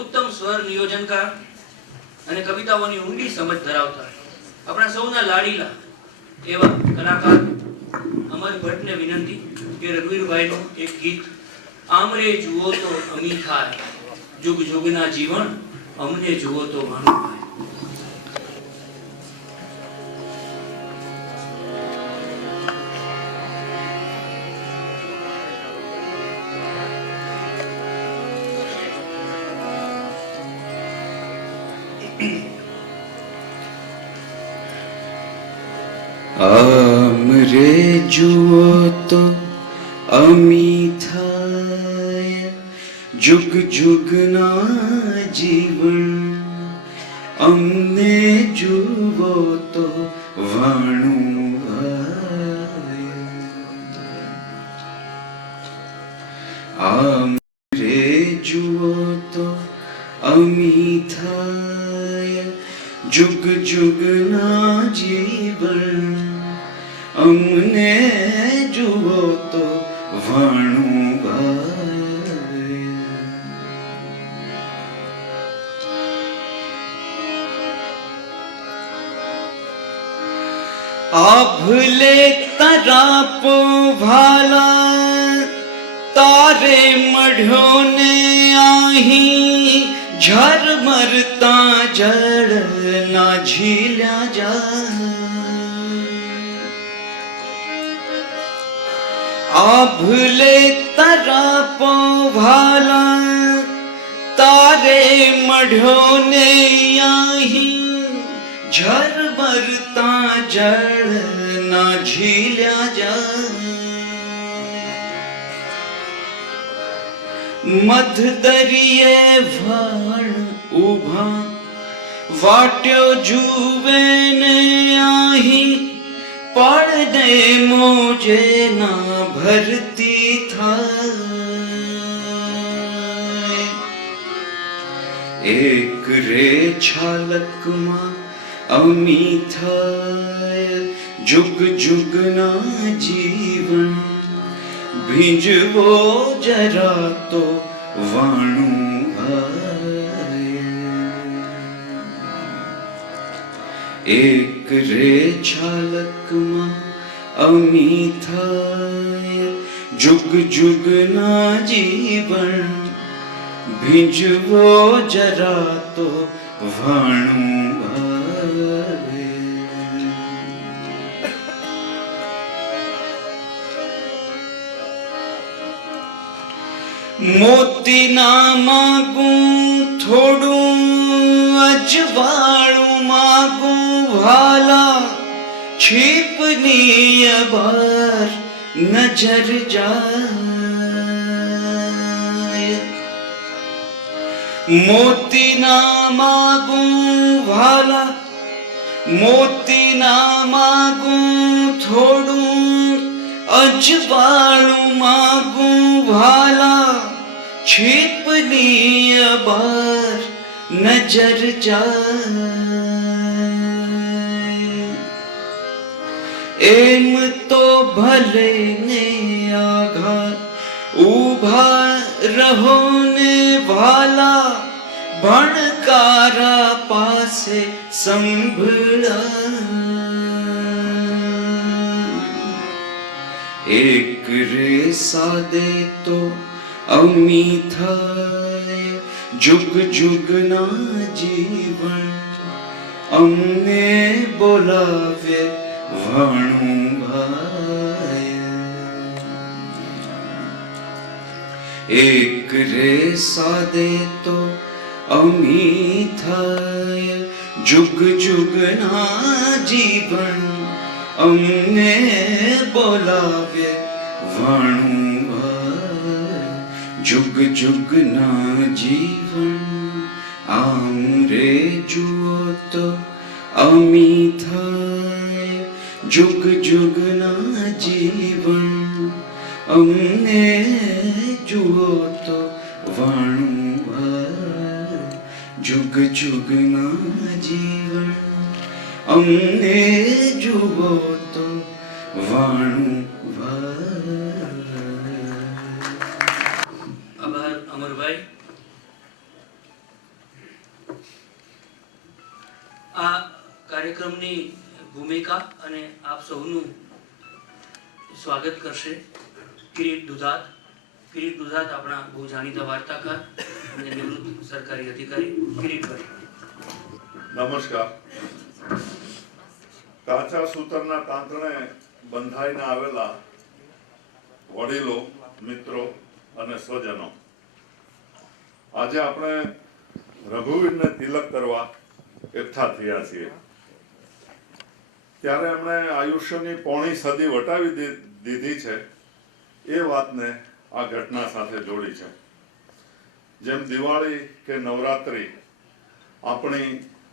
उत्तम स्वर नियोजनकार અને કવિતાઓની ઊંડી સમજ ધરાવતા આપણા સૌના લાડીલા એવા કલાકાર અમર ભટ્ટને વિનંતી કે રઘુવીરભાઈનું એક ગીત આમરે જુઓ તો અમી થાય, જુગ જુગના જીવન અમને જુઓ તો માનું થાય. આમરે જુઓ તો અમી થાય, જુગ જુગના જીવન અમને જુઓ તો વાણું ભાય. આમરે જુઓ તો અમી થાય, જુગ જુગના જીવન અમને જુઓ તો વાણું ભાય. આભલે તરાપ ભાલા તારે મઢ્યો ને આહી, ઝરમરતા જળ ના ઝીલ્યા જા. આભલે તરાપ ભાલા તારે મઢ્યો ને આહી, ઝરમરતા જળ ના ઝીલ્યા જા. મધ દરિયે વાણ ઉભા વાટ્યો જુએ ને આહી, પડને મોજે ના ભરતી થાય. એક રે છાલકમાં અમી થાય, જુગ જુગના જીવન ભીંજવો જરા તો વાણું ભાય. એક રે છાલકમાં અમી થાય, જુગ જુગના જીવન ભીંજવો જરા તો વાણું ભાય. મોતી ના માગું થોડું, અજવાળું માગું ભાલા, છીપની બાર નજર જાય. મોતી ના માગું ભાલા, મોતી ના માગું થોડું, અજવાળું માગું ભાલા, છીપની બાર નજર જાય. એમ તો ભલે ને આઘા ઉભા રહો ને ભાલા, ભણકારા પાસે સંભળા. એક રે સાદે તો અમી થાય, જુગ જુગના જીવન અમને બોલાવે વાણું ભાય. એક રે સાદે તો અમી થાય, जुग जुगना जीवन अમને બોલાવે વાણું जुग जुगना जीवन આમ રે જુઓ તો અમી થાય जुग जुगना जीवन અમને જુઓ તો વાણું जुग जुगना जीवन અમને જુઓ તો વાણું આભાર અમરભાઈ. આ કાર્યક્રમની ભૂમિકા અને આપ સૌનું સ્વાગત કરશે કિરીટ દુધાત. કિરીટ દુધાત આપણા બહુ જાણીતા વાર્તાકાર અને નિવૃત્ત સરકારી અધિકારી. કિરીટભાઈ. નમસ્કાર. કાચા સૂતરના તાંતણે બંધાઈને આવેલા વડીલો, મિત્રો અને સ્વજનો, આજે આપણે રઘુવીરને તિલક કરવા એકઠા થયા છીએ. ત્યારે એમણે આયુષ્યની પોણી સદી વટાવી દીધી છે એ વાતને આ ઘટના સાથે જોડી છે. જેમ દિવાળી કે નવરાત્રી આપણી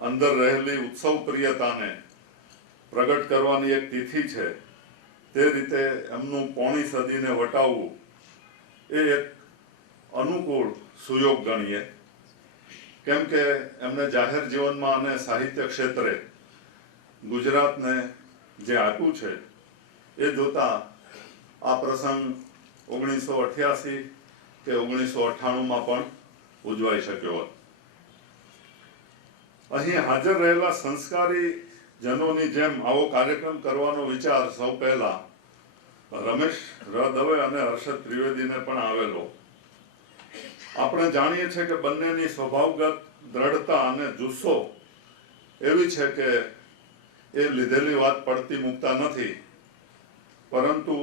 અંદર રહેલી ઉત્સવ પ્રિયતાને પ્રગટ કરવાની એક તિથિ છે, તે રીતે એમનું પોણી સદીને વટાવવું એ એક અનુકૂળ સુયોગ ગણીએ. કેમ કે એમને જાહેર જીવનમાં અને સાહિત્ય ક્ષેત્રે ગુજરાતને જે આપ્યું છે એ જોતા આ પ્રસંગ 1988 કે 1998માં પણ ઉજવાઈ શક્યો હોત. અહીં હાજર રહેલા સંસ્કારી જનોની જેમ આવો કાર્યક્રમ કરવાનો વિચાર સૌ પહેલા રમેશ ર દવે અને હર્ષદ ત્રિવેદીને પણ આવેલો. આપણે જાણીએ છીએ કે બંનેની સ્વભાવગત દ્રઢતા અને જુસ્સો એવી છે કે એ લીધેલી વાત પડતી મૂકતા નથી. પરંતુ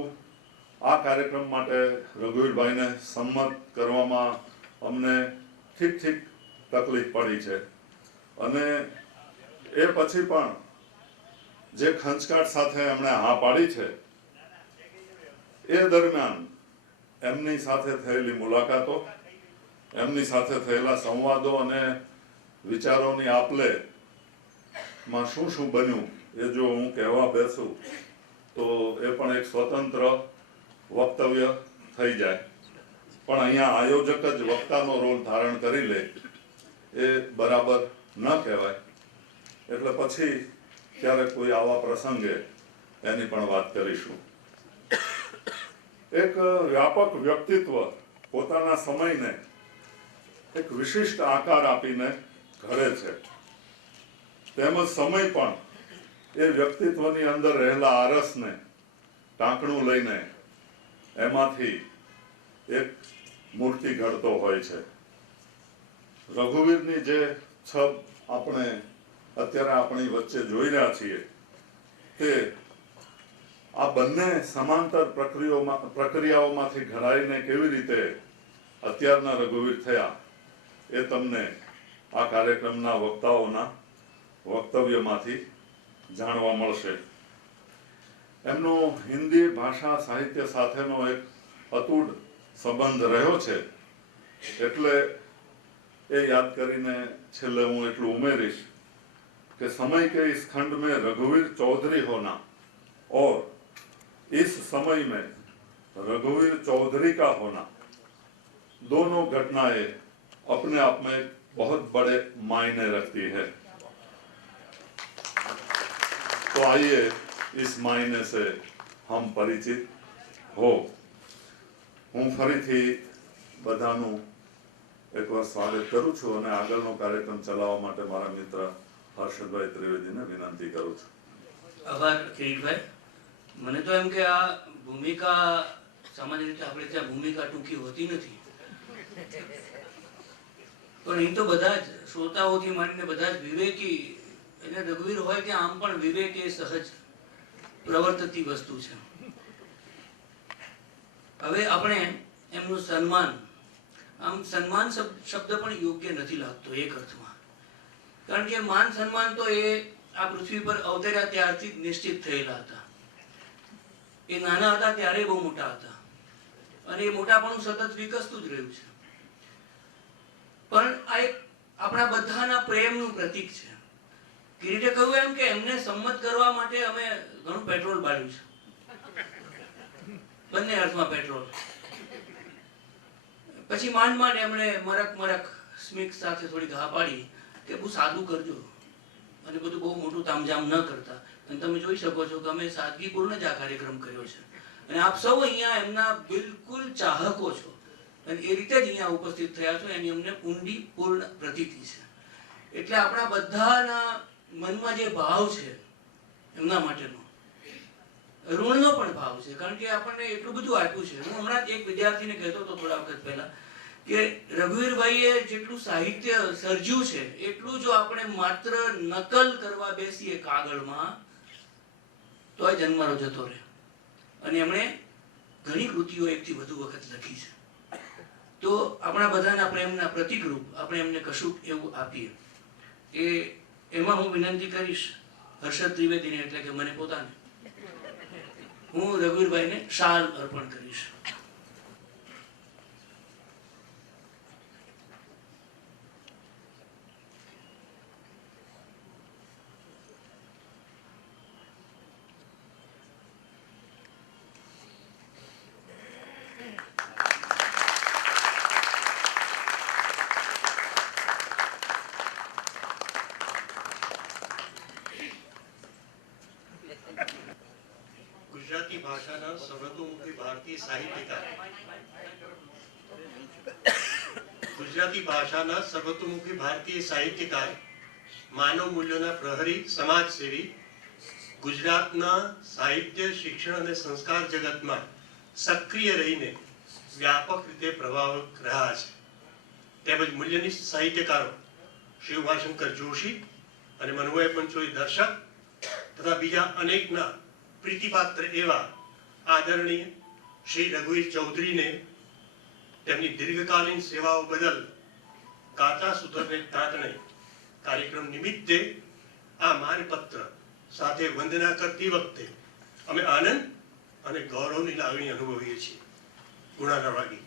આ કાર્યક્રમ માટે રઘુવીરભાઈને સંમત કરવામાં અમને ઠીક તકલીફ પડી છે. અને એ પછી પણ જે ખંચકાટ સાથે એમણે હા પાડી છે એ દરમિયાન એમની સાથે થયેલી મુલાકાતો, એમની સાથે થયેલા સંવાદો અને વિચારોની આપલે માં શું બન્યું એ જો હું કહેવા બેસું તો એ પણ એક સ્વતંત્ર વક્તવ્ય થઈ જાય. પણ અહીંયા આયોજક જ વક્તાનો રોલ ધારણ કરી લે એ બરાબર ન કહેવાય. એટલે પછી ક્યારેક કોઈ આવા પ્રસંગે એની પણ વાત કરીશું. એક વ્યાપક વ્યક્તિત્વ પોતાના સમયને એક વિશિષ્ટ આકાર આપીને ઘડે છે, તેમજ સમય પણ એ વ્યક્તિત્વની અંદર રહેલા આરસને ટાંકણું લઈને એમાંથી એક મૂર્તિ ઘડતો હોય છે. રઘુવીરની જે છબ આપણે અત્યારે આપણી વચ્ચે જોઈ રહ્યા છીએ તે આ બંને સમાંતર પ્રક્રિયાઓમાંથી ઘડાઈને કેવી રીતે અત્યારના રઘુવીર થયા એ તમને આ કાર્યક્રમના વક્તાઓના વક્તવ્યમાંથી જાણવા મળશે. એમનો હિન્દી ભાષા સાહિત્ય સાથેનો એક અતૂટ સંબંધ રહ્યો છે, એટલે એ યાદ કરીને છેલ્લે હું એટલું ઉમેરીશ कि समय के इस खंड में रघुवीर चौधरी होना और इस समय में रघुवीर चौधरी का होना, दोनों घटनाएं अपने आप में बहुत बड़े मायने रखती है. तो आइए इस मायने से हम परिचित हो. હું ફરીથી બધાનું એકવાર સ્વાગત કરું છું અને આગળનો કાર્યક્રમ ચલાવવા માટે મારા મિત્ર હર્ષદભાઈ ત્રિવેદીને વિનંતી કરું છું. આભાર કિરીટભાઈ. મને તો એમ કે આ ભૂમિકા સામાન્ય રીતે આપણે ત્યાં ભૂમિકા ટૂંકી હોતી નથી, પણ અહીં તો બધા જ શ્રોતાઓથી માંડીને બધા જ વિવેકી, એટલે રઘુવીર હોય કે આમ પણ વિવેક એ સહજ પ્રવર્તતી વસ્તુ છે. હવે આપણે એમનું સન્માન, આમ સન્માન શબ્દ પણ યોગ્ય નથી લાગતો એક અર્થમાં, કારણ કે માન સન્માન તો એ આ પૃથ્વી પર અવતર્યા ત્યારથી જ નિશ્ચિત થયેલા હતા. એ નાના હતા ત્યારે બહુ મોટા હતા અને એ મોટાપણું સતત વિકસતું જ રહ્યું છે. પણ આ એક આપણા બધાના પ્રેમનું પ્રતીક છે. કિરીટે કહ્યું એમ કે એમને સંમત કરવા માટે અમે ઘણું પેટ્રોલ બાળ્યું છે, બંને અર્થમાં પેટ્રોલ. પછી માંડ એમણે મરક સ્મિત સાથે થોડી ઘા પાડી કે બહુ સાદું કરજો અને બધું બહુ મોટું તામઝામ ન કરતા. અને તમે જોઈ શકો છો કે અમે સાદગીપૂર્ણ જ આ કાર્યક્રમ કર્યો છે અને આપ સૌ અહીંયા એમના બિલકુલ ચાહકો છો અને એ રીતે જ અહીંયા ઉપસ્થિત થયા છો એની અમને ઊંડી પૂર્ણ પ્રતીતિ છે. એટલે આપણા બધાના મનમાં જે ભાવ છે એમના માટેનો ઋણનો પણ ભાવ છે, કારણ કે આપણને એટલું બધું આપ્યું છે. હું હમણાં જ એક વિદ્યાર્થીને કહેતો હતો થોડા વખત પહેલા કે રઘુવીરભાઈએ જેટલું સાહિત્ય સર્જ્યું છે એટલું જો આપણે માત્ર નકલ કરવા બેસીએ કાગળમાં તોય જન્મારો જતો રહે. અને એમણે ઘણી કૃતિઓ એકથી વધુ વખત લખી છે. તો આપણા બધાના પ્રેમના પ્રતિકરૂપ આપણે એમને કશુંક એવું આપીએ. એમાં હું વિનંતી કરીશ હર્ષદ ત્રિવેદીને, એટલે કે મને પોતાને, હું રઘુવીરભાઈને શાલ અર્પણ કરીશ. ગુજરાતી ભાષાના સર્વતોમુખી ભારતીય સાહિત્યકાર, ગુજરાતી ભાષાના સર્વતોમુખી ભારતીય સાહિત્યકાર, માનવ મૂલ્યોના પ્રહરી, સમાજસેવી, ગુજરાતના સાહિત્ય, શિક્ષણ અને સંસ્કાર જગતમાં સક્રિય રહીને વ્યાપક રીતે પ્રભાવક રહ્યા છે. તેમજ મૂલ્યનિષ્ઠ સાહિત્યકારો શ્રી ઉમાશંકર જોશી અને મનુભાઈ પંચોલી દર્શક તથા બીજા અનેકના પ્રીતિપાત્ર એવા આદરણીય શ્રી રઘુવીર ચૌધરીને તેમની દીર્ઘકાલીન સેવાઓ બદલ ગાતા સુધરને તાંતણે કાર્યક્રમ નિમિત્તે આ માનપત્ર સાથે વંદના કરતી વખતે અમે આનંદ અને ગૌરવની લાગણી અનુભવીએ છીએ. ગુણાના વાગી.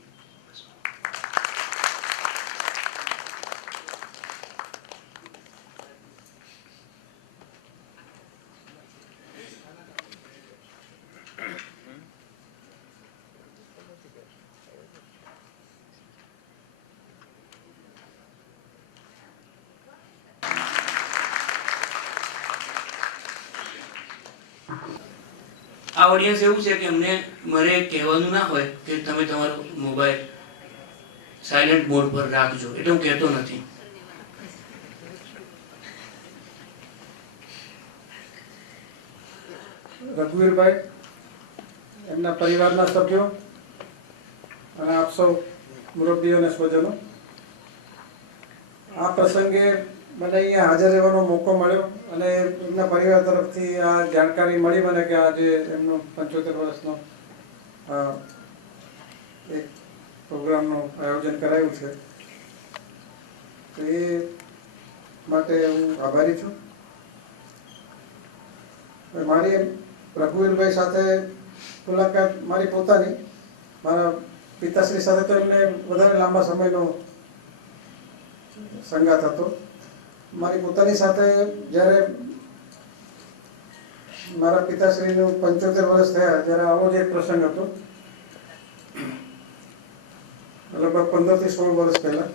આ ઓડિયન્સ એવું છે કે અમને મારે કહેવાનું ના હોય કે તમે તમારો મોબાઈલ સાયલેન્ટ મોડ પર રાખજો, એટલે હું કહેતો નથી. રઘુવીરભાઈ, એમના પરિવારના સભ્યો અને આપ સૌ મુરબ્બીઓ અને સ્વજનો, આ પ્રસંગે મને અહીંયા હાજર રહેવાનો મોકો મળ્યો અને એમના પરિવાર તરફથી આ જાણકારી મળી મને કે આજે એમનો 75 વર્ષનો એક પ્રોગ્રામનું આયોજન કરાયું છે. તો એ માટે હું આભારી છું. મારી રઘુવીરભાઈ સાથે મુલાકાત મારી પોતાની, મારા પિતાશ્રી સાથે તો એમને વધારે લાંબા સમયનો સંગાત હતો. મારી પોતાની સાથે જ્યારે મારા પિતાશ્રીનું 75 વર્ષ થયા ત્યારે આવો જ એક પ્રસંગ હતો, લગભગ 15 થી 16 વર્ષ પહેલા.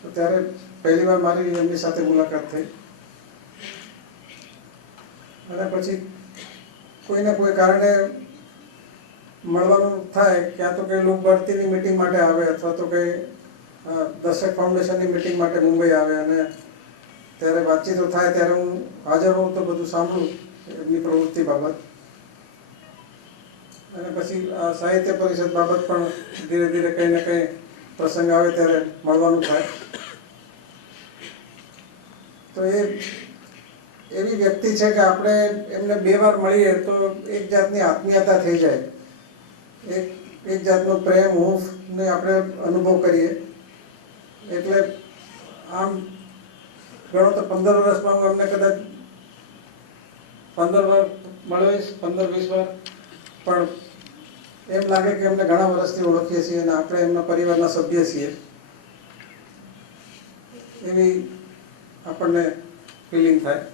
તો ત્યારે પહેલી વાર મારી એમની સાથે મુલાકાત થઈ અને પછી કોઈને કોઈ કારણે મળવાનું થાય, ક્યાં તો કંઈ લોક ભરતીની મિટિંગ માટે આવે અથવા તો કંઈ દર્શક ફાઉન્ડેશનની મિટિંગ માટે મુંબઈ આવે અને ત્યારે વાતચીતો થાય ત્યારે હું હાજર હોઉં તો બધું સાંભળું એમની પ્રવૃત્તિ બાબત. અને પછી આ સાહિત્ય પરિષદ બાબત પણ ધીરે ધીરે કંઈ ને કંઈ પ્રસંગ આવે ત્યારે મળવાનું થાય. તો એ એવી વ્યક્તિ છે કે આપણે એમને 2 વાર મળીએ તો એક જાતની આત્મીયતા થઈ જાય, એક જાતનો પ્રેમ હૂંફને આપણે અનુભવ કરીએ. એટલે આમ ગણો તો 15 વર્ષમાં હું એમને કદાચ 15 વાર મળીશ, 15-20 વાર, પણ એમ લાગે કે અમને ઘણા વર્ષથી ઓળખીએ છીએ અને આપણે એમના પરિવારના સભ્ય છીએ એવી આપણને ફિલિંગ થાય.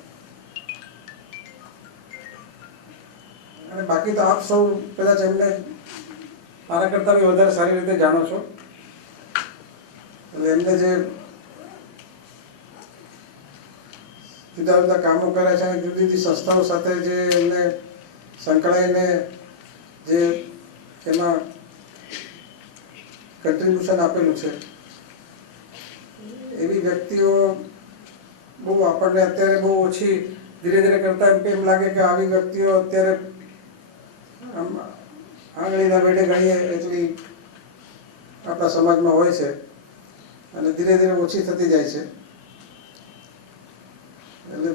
અને બાકી તો આપ સૌ કદાચ એમને મારા કરતાં બી વધારે સારી રીતે જાણો છો. એટલે એમને જે જુદા જુદા કામો કરે છે અને જુદી જુદી સંસ્થાઓ સાથે જે એમને સંકળાઈને જે એમાં કન્ટ્રીબ્યુશન આપેલું છે એવી વ્યક્તિઓ બહુ આપણને અત્યારે બહુ ઓછી, ધીરે ધીરે કરતા એમ લાગે કે આવી વ્યક્તિઓ અત્યારે આમ આંગળીના વેઢે ગણીએ એટલી આપણા સમાજમાં હોય છે અને ધીરે ધીરે ઓછી થતી જાય છે. એટલે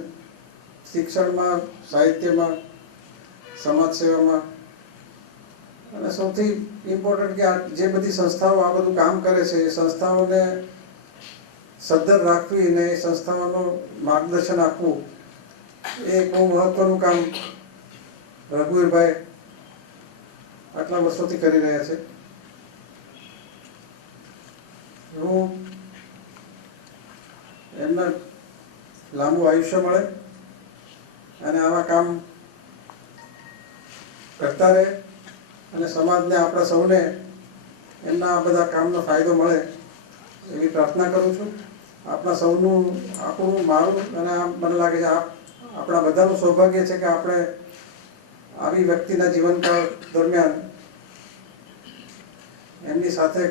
શિક્ષણમાં, સાહિત્યમાં, સમાજ સેવામાં અને સૌથી ઇમ્પોર્ટન્ટ કે જે બધી સંસ્થાઓ આ બધું કામ કરે છે એ સંસ્થાઓને સદ્ધર રાખવી અને એ સંસ્થાઓનું માર્ગદર્શન આપવું એ બહુ મહત્વનું કામ રઘુવીરભાઈ આટલા વર્ષોથી કરી રહ્યા છે. હું એમને લાંબુ આયુષ્ય મળે અને આવા કામ કરતા રહે અને સમાજને, આપણા સૌને એમના આ બધા કામનો ફાયદો મળે એવી પ્રાર્થના કરું છું. આપણા સૌનું, આપણું, મારું અને આમ મને લાગે છે આપણા બધાનું સૌભાગ્ય છે કે આપણે આવી વ્યક્તિના જીવનકાળ દરમિયાન એમની સાથે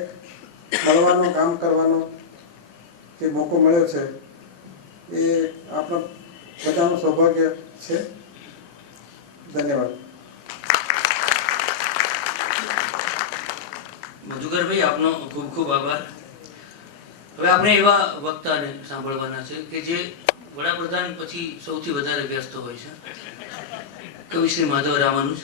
મળવાનો, કામ કરવાનો જે મોકો મળ્યો છે એ આપણા બધાનું સૌભાગ્ય છે. ધન્યવાદ. મધુકરભાઈ, આપનો ખૂબ ખૂબ આભાર. હવે આપણે એવા વક્તાને સાંભળવાના છે કે જે વડાપ્રધાન પછી સૌથી વધારે વ્યસ્ત હોય છે, કવિ શ્રી માધવ રામાનુજ.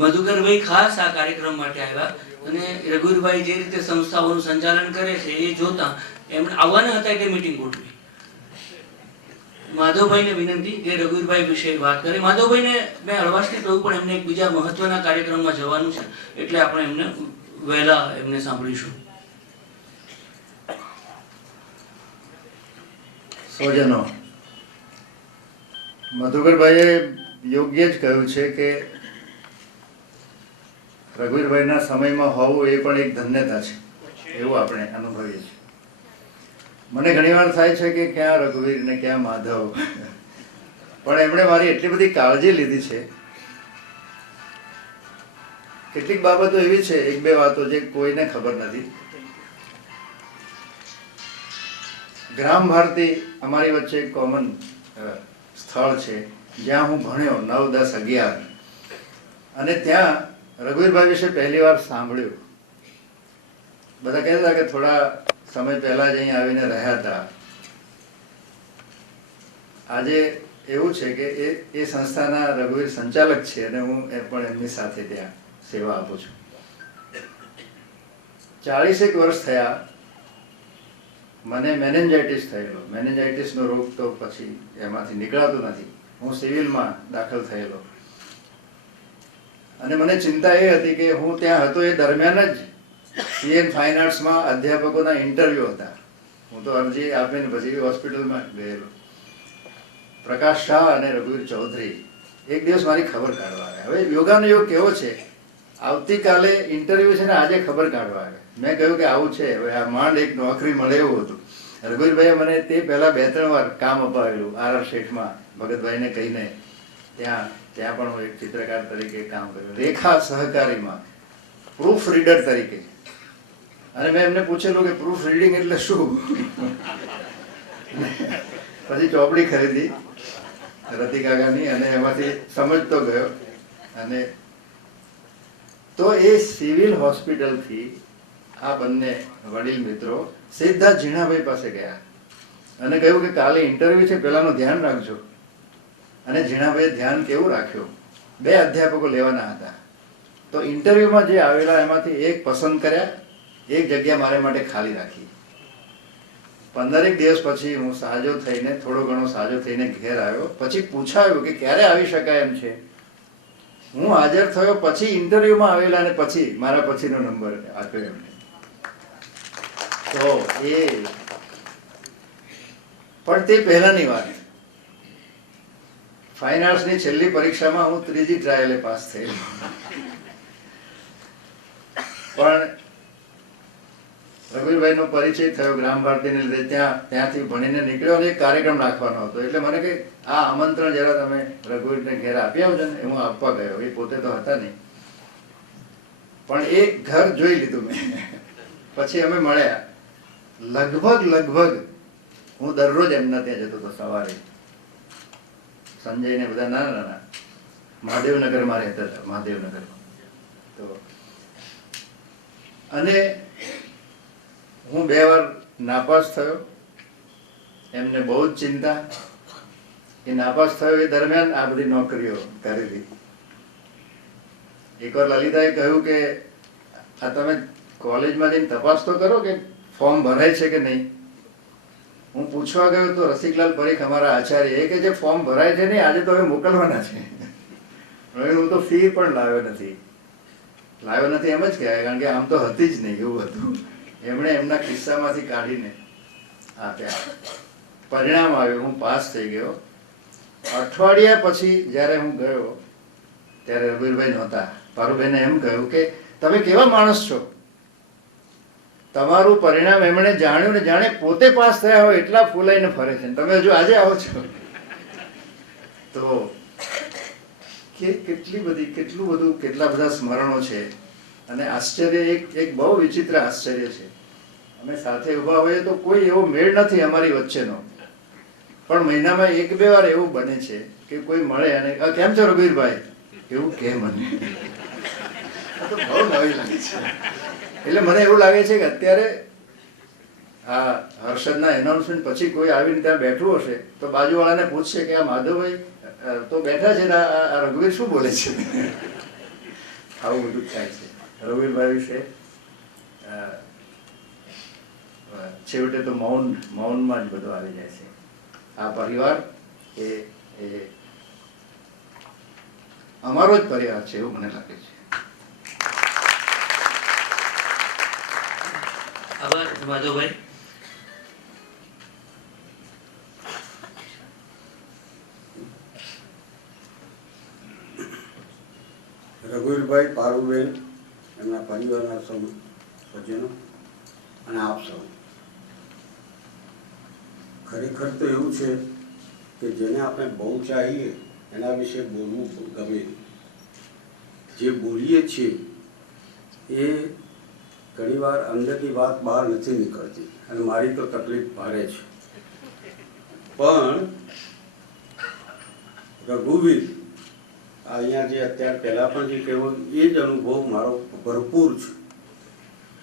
મધુકરભાઈ ખાસ આ કાર્યક્રમ માટે આવ્યા અને રઘુવીરભાઈ જે રીતે સંસ્થાઓનું સંચાલન કરે છે એ જોતા એમણે આવવાના હતા એટલે મીટિંગ ગોઠવી. માધવભાઈને વિનંતી કે રઘુવીરભાઈ વિશે વાત કરે. માધવભાઈને મેં હળવાશથી કહ્યું પણ એમને એક બીજા મહત્વના કાર્યક્રમમાં જવાનું છે એટલે આપણે એમને વહેલા એમને સાંભળીશું. સૌજનો, મધુકરભાઈએ યોગ્ય જ કહ્યું છે કે રઘુવીરભાઈના સમયમાં હોવું એ પણ એક ધન્યતા છે, એવું આપણે અનુભવીએ છીએ. મને ઘણીવાર થાય છે કે ક્યાં રઘુવીર ને ક્યાં માધવ, પણ એમણે મારી એટલી બધી કાળજી લીધી છે. કેટલીક બાબતો એવી છે, એક બે વાતો જે કોઈને ખબર નથી. ગ્રામ ભારતી અમારી વચ્ચે એક કોમન સ્થળ છે જ્યાં હું ભણ્યો 9, 10, 11 અને ત્યાં રઘુવીરભાઈ વિશે પહેલી વાર સાંભળ્યું. બધા કહેતા હતા કે થોડા સમય પહેલા જ અહીં આવીને રહ્યા હતા. આજે એવું છે કે એ સંસ્થાના રઘુવીર સંચાલક છે અને હું પણ એમની સાથે ત્યાં સેવા આપું છું. 40 વર્ષ થયા મને મેનેન્જાઇટિસ થયેલો. મેનેન્જાઇટિસનો રોગ તો પછી એમાંથી નીકળાતો નથી. હું સિવિલમાં દાખલ થયેલો અને મને ચિંતા એ હતી કે હું ત્યાં હતો એ દરમિયાન જ CN ફાઇન આર્ટ્સમાં અધ્યાપકોના ઇન્ટરવ્યૂ હતા. હું તો અરજી આપીને પછી હોસ્પિટલમાં ગયેલો. પ્રકાશ શાહ અને રઘુવીર ચૌધરી એક દિવસ મારી ખબર કાઢવા આવ્યા. હવે યોગાનો યોગ કેવો છે, આવતીકાલે ઇન્ટરવ્યૂ છે ને આજે ખબર કાઢવા આવ્યા. મેં કહ્યું કે આવું છે, હવે આ માંડ એક નોકરી મળે એવું હતું. રઘુવીરભાઈએ મને તે પહેલા 2-3 વાર કામ અપાવેલું RR શેઠમાં ભગતભાઈને કહીને. ત્યાં પણ હું એક ચિત્રકાર તરીકે કામ કર્યું, રેખા સહકારીમાં પ્રૂફ રીડર તરીકે. અને મેં એમને પૂછેલું કે પ્રૂફ રીડિંગ એટલે શું. પછી ચોપડી ખરીદી રતિકાકાની અને એમાંથી સમજતો ગયો. અને તો એ સિવિલ હોસ્પિટલથી આ બંને વડીલ મિત્રો સીધા ઝીણાભાઈ પાસે ગયા અને કહ્યું કે કાલે ઇન્ટરવ્યુ છે, પેલાનું ધ્યાન રાખજો. અને ઝીણાભાઈએ ધ્યાન કેવું રાખ્યું, 2 અધ્યાપકો લેવાના હતા. તો ઇન્ટરવ્યુમાં જે આવેલા એમાંથી એક પસંદ કર્યા, એક જગ્યા મારે માટે ખાલી રાખી. 15 દિવસ પછી હું સાજો થઈને, થોડો ઘણો સાજો થઈને ઘેર આવ્યો. પછી પૂછાયું કે ક્યારે આવી શકાય એમ છે. હું હાજર થયો પછી ઇન્ટરવ્યુમાં આવેલા અને પછી મારા પછીનો નંબર આપ્યો એમને. તો એ પણ તે પહેલાની વાત. ફાઇન આર્ટ્સની છેલ્લી પરીક્ષામાં હું 3જી ટ્રાયલે પાસ થયેલો. પણ રઘુવીરભાઈનો પરિચય થયો ગ્રામ ભારતીને લીધે. ત્યાંથી ભણીને નીકળ્યો અને એક કાર્યક્રમ રાખવાનો હતો. એટલે મને કે આ આમંત્રણ જરા તમે રઘુવીરને ઘેર આપી આવજો ને. હું આપવા ગયો. એ પોતે તો હતા નહીં, પણ એ ઘર જોઈ લીધું મેં. પછી અમે મળ્યા. લગભગ હું દરરોજ એમના ત્યાં જતો હતો સવારે. સંજય ને બધા નાના મહાદેવનગરમાં રહેતા હતા. મહાદેવનગરમાં તો અને હું 2 વાર નાપાસ થયો. એમને બહુ જ ચિંતા. એ નાપાસ થયો એ દરમિયાન આ બધી નોકરીઓ કરેલી. એકવાર લલિતાએ કહ્યું કે આ તમે કોલેજમાં જઈને તપાસ તો કરો કે ફોર્મ ભરાય છે કે નહીં. હું પૂછવા ગયો તો રસિકલાલ પરીખ અમારા આચાર્ય એ કે જે ફોર્મ ભરાય છે નહીં, આજે તો હવે મોકલવાના છે. હું તો ફી પણ લાવ્યો નથી એમ જ કહેવાય, કારણ કે આમ તો હતી જ નહીં એવું હતું. એમણે એમના ખિસ્સામાંથી કાઢીને આપ્યા. પરિણામ આવ્યું, હું પાસ થઈ ગયો. અઠવાડિયા પછી જ્યારે હું ગયો ત્યારે રઘુવીરભાઈ નહોતા. પારુભાઈને એમ કહ્યું કે તમે કેવા માણસ છો, તમારું પરિણામ એમણે જાણ્યું ને જાણે પોતે પાસ થયા હોય એટલા ફૂલાઈને ફરે છે, તમે હજુ આજે આવો છો. તો કેટલા બધા સ્મરણો છે. અને આશ્ચર્ય એક બહુ વિચિત્ર આશ્ચર્ય છે. અમે સાથે ઊભા હોઈએ તો કોઈ એવો મેળ નથી અમારી વચ્ચેનો, પણ મહિનામાં 1-2 વાર એવું બને છે કે કોઈ મળે અને કેમ છો રઘુવીરભાઈ એવું કે મને. તો બહુ નવી લાગે છે. એટલે મને એવું લાગે છે કે અત્યારે આ હર્ષદના એનાઉન્સમેન્ટ પછી કોઈ આવીને ત્યાં બેઠું હશે તો બાજુવાળાને પૂછશે કે આ માધવભાઈ તો બેઠા છે ને આ રઘુવીર શું બોલે છે. આવું બધું થાય છે રઘુવીરભાઈ વિશે. છેવટે તો મૌનમાં જ બધું આવી જાય છે. આ પરિવાર એ અમારો જ પરિવાર છે એવું મને લાગે છે. આભાર માધવભાઈ. રઘુવીરભાઈ, પારુબેન, એમના પરિવારના સજ્જનો અને આપ સૌ, ખરેખર તો એવું છે કે જેને આપણે બહુ ચાહીએ એના વિશે બોલવું ગમે. જે બોલીએ છીએ એ ઘણીવાર અંદરની વાત બહાર નથી નીકળતી અને મારી તો તકલીફ ભારે છે. પણ રઘુવીર અહીંયા જે અત્યારે પહેલાં પણ જે કહેવું એ જ અનુભવ મારો ભરપૂર છે.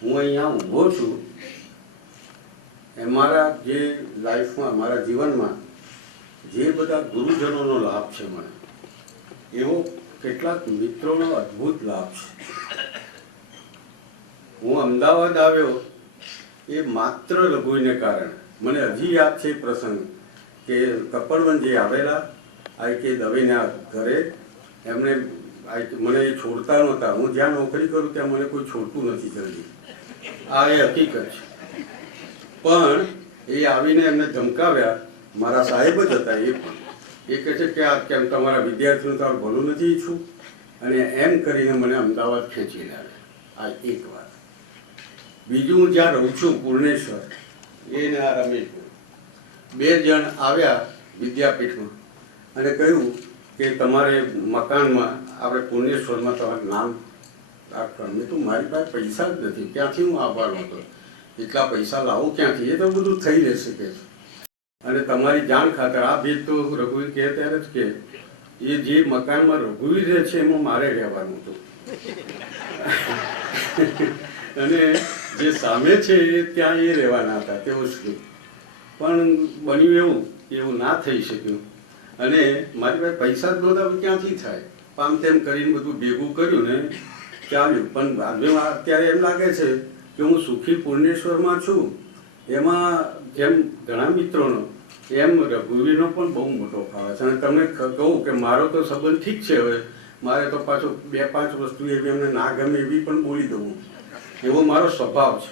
હું અહીંયા ઊભો છું મારા જે લાઈફમાં, મારા જીવનમાં જે બધા ગુરુજનોનો લાભ છે મને, એવો કેટલાક મિત્રોનો અદ્ભુત લાભ છે. હું અમદાવાદ આવ્યો એ માત્ર રઘુવીરને કારણે. મને હજી યાદ છે પ્રસંગ કે કપડવંજી આવેલા કે દવેના ઘરે. એમણે મને એ છોડતા નહોતા. હું જ્યાં નોકરી કરું ત્યાં મને કોઈ છોડતું નથી જલ્દી. આ એ હકીકત છે. પણ એ આવીને એમને ધમકાવ્યા. મારા સાહેબ જ હતા એ પણ. એ કહે છે કે આ કેમ તમારા વિદ્યાર્થીનું તમારું ભલું નથી ઈચ્છું, અને એમ કરીને મને અમદાવાદ ખેંચી લાવ્યા. આ એક વાત. બીજું, હું જ્યાં રહું છું પૂર્ણેશ્વર, એને આ રમેશપુર, 2 જણ આવ્યા વિદ્યાપીઠમાં અને કહ્યું કે તમારે મકાનમાં આપણે પૂર્ણેશ્વરમાં તમારું નામ રાખવાનું. મેં તો મારી પાસે પૈસા જ નથી, ક્યાંથી હું આવવાનો હતો, એટલા પૈસા લાવું ક્યાંથી, એ તો બધું થઈ રહેશે કે છે. અને તમારી જાણ ખાતર આ ભેદ તો રઘુવીર કહે ત્યારે જ કે એ જે મકાનમાં રઘુવીર રહે છે એમાં મારે રહેવાનું હતું. અને જે સામે છે એ ત્યાં એ રહેવાના હતા, તેવું જ થયું. પણ બન્યું એવું ના થઈ શક્યું. અને મારી પાસે પૈસા જ નહોતા, ક્યાંથી થાય. આમ તેમ કરીને બધું ભેગું કર્યું ને ચાલ્યું. પણ બાજુમાં અત્યારે એમ લાગે છે કે હું સુખી પૂર્ણેશ્વરમાં છું. એમાં જેમ ઘણા મિત્રોનો એમ રઘુવીરનો પણ બહુ મોટો ફાળો છે. અને તમને કહું કે મારો તો સંબંધ ઠીક છે, હવે મારે તો પાછું 2-5 વસ્તુ એવી એમને ના ગમે એવી પણ બોલી દઉં, એવો મારો સ્વભાવ છે.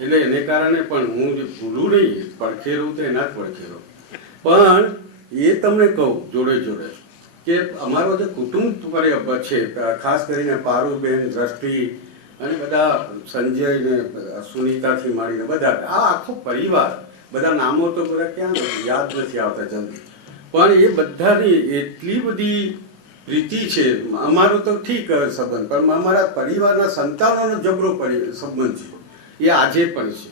એટલે એને કારણે પણ હું જે ભૂલું નહીં, પડખેરું તો એના જ પડખેરો. પણ એ તમને કહું જોડે જોડે કે અમારો જે કુટુંબ છે, ખાસ કરીને પારુબેન, દ્રષ્ટિ અને બધા સંજય ને સુનીતાથી માંડીને બધા આ આખો પરિવાર, બધા નામો તો બધા ક્યાં યાદ નથી આવતા જલ્દી, પણ એ બધાની એટલી બધી પ્રીતિ છે. અમારો તો ઠીક સંબંધ, પણ અમારા પરિવારના સંતાનોનો જબરો સંબંધ છે. એ આજે પણ છે.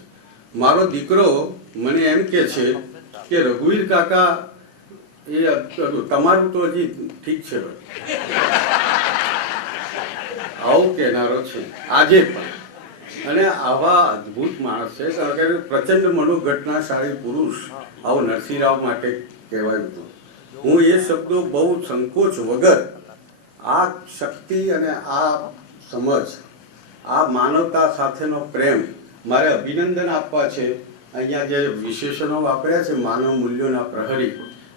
મારો દીકરો મને એમ કહે છે કે રઘુવીર કાકા એ તમારું તો હજી ઠીક છે, આવું કહેનારો છે આજે પણ. અને આવા અદ્ભુત માણસ છે. પ્રચંડ મનોઘટનાશાળી પુરુષ આવો નરસિંહરાવ માટે કહેવાયું હતું. હું એ શબ્દો બહુ સંકોચ વગર આ શક્તિ અને આ સમજ, આ માનવતા સાથેનો પ્રેમ મારે અભિનંદન આપવા છે. અહીંયા જે વિશેષણો વાપર્યા છે, માનવ મૂલ્યોના પ્રહરી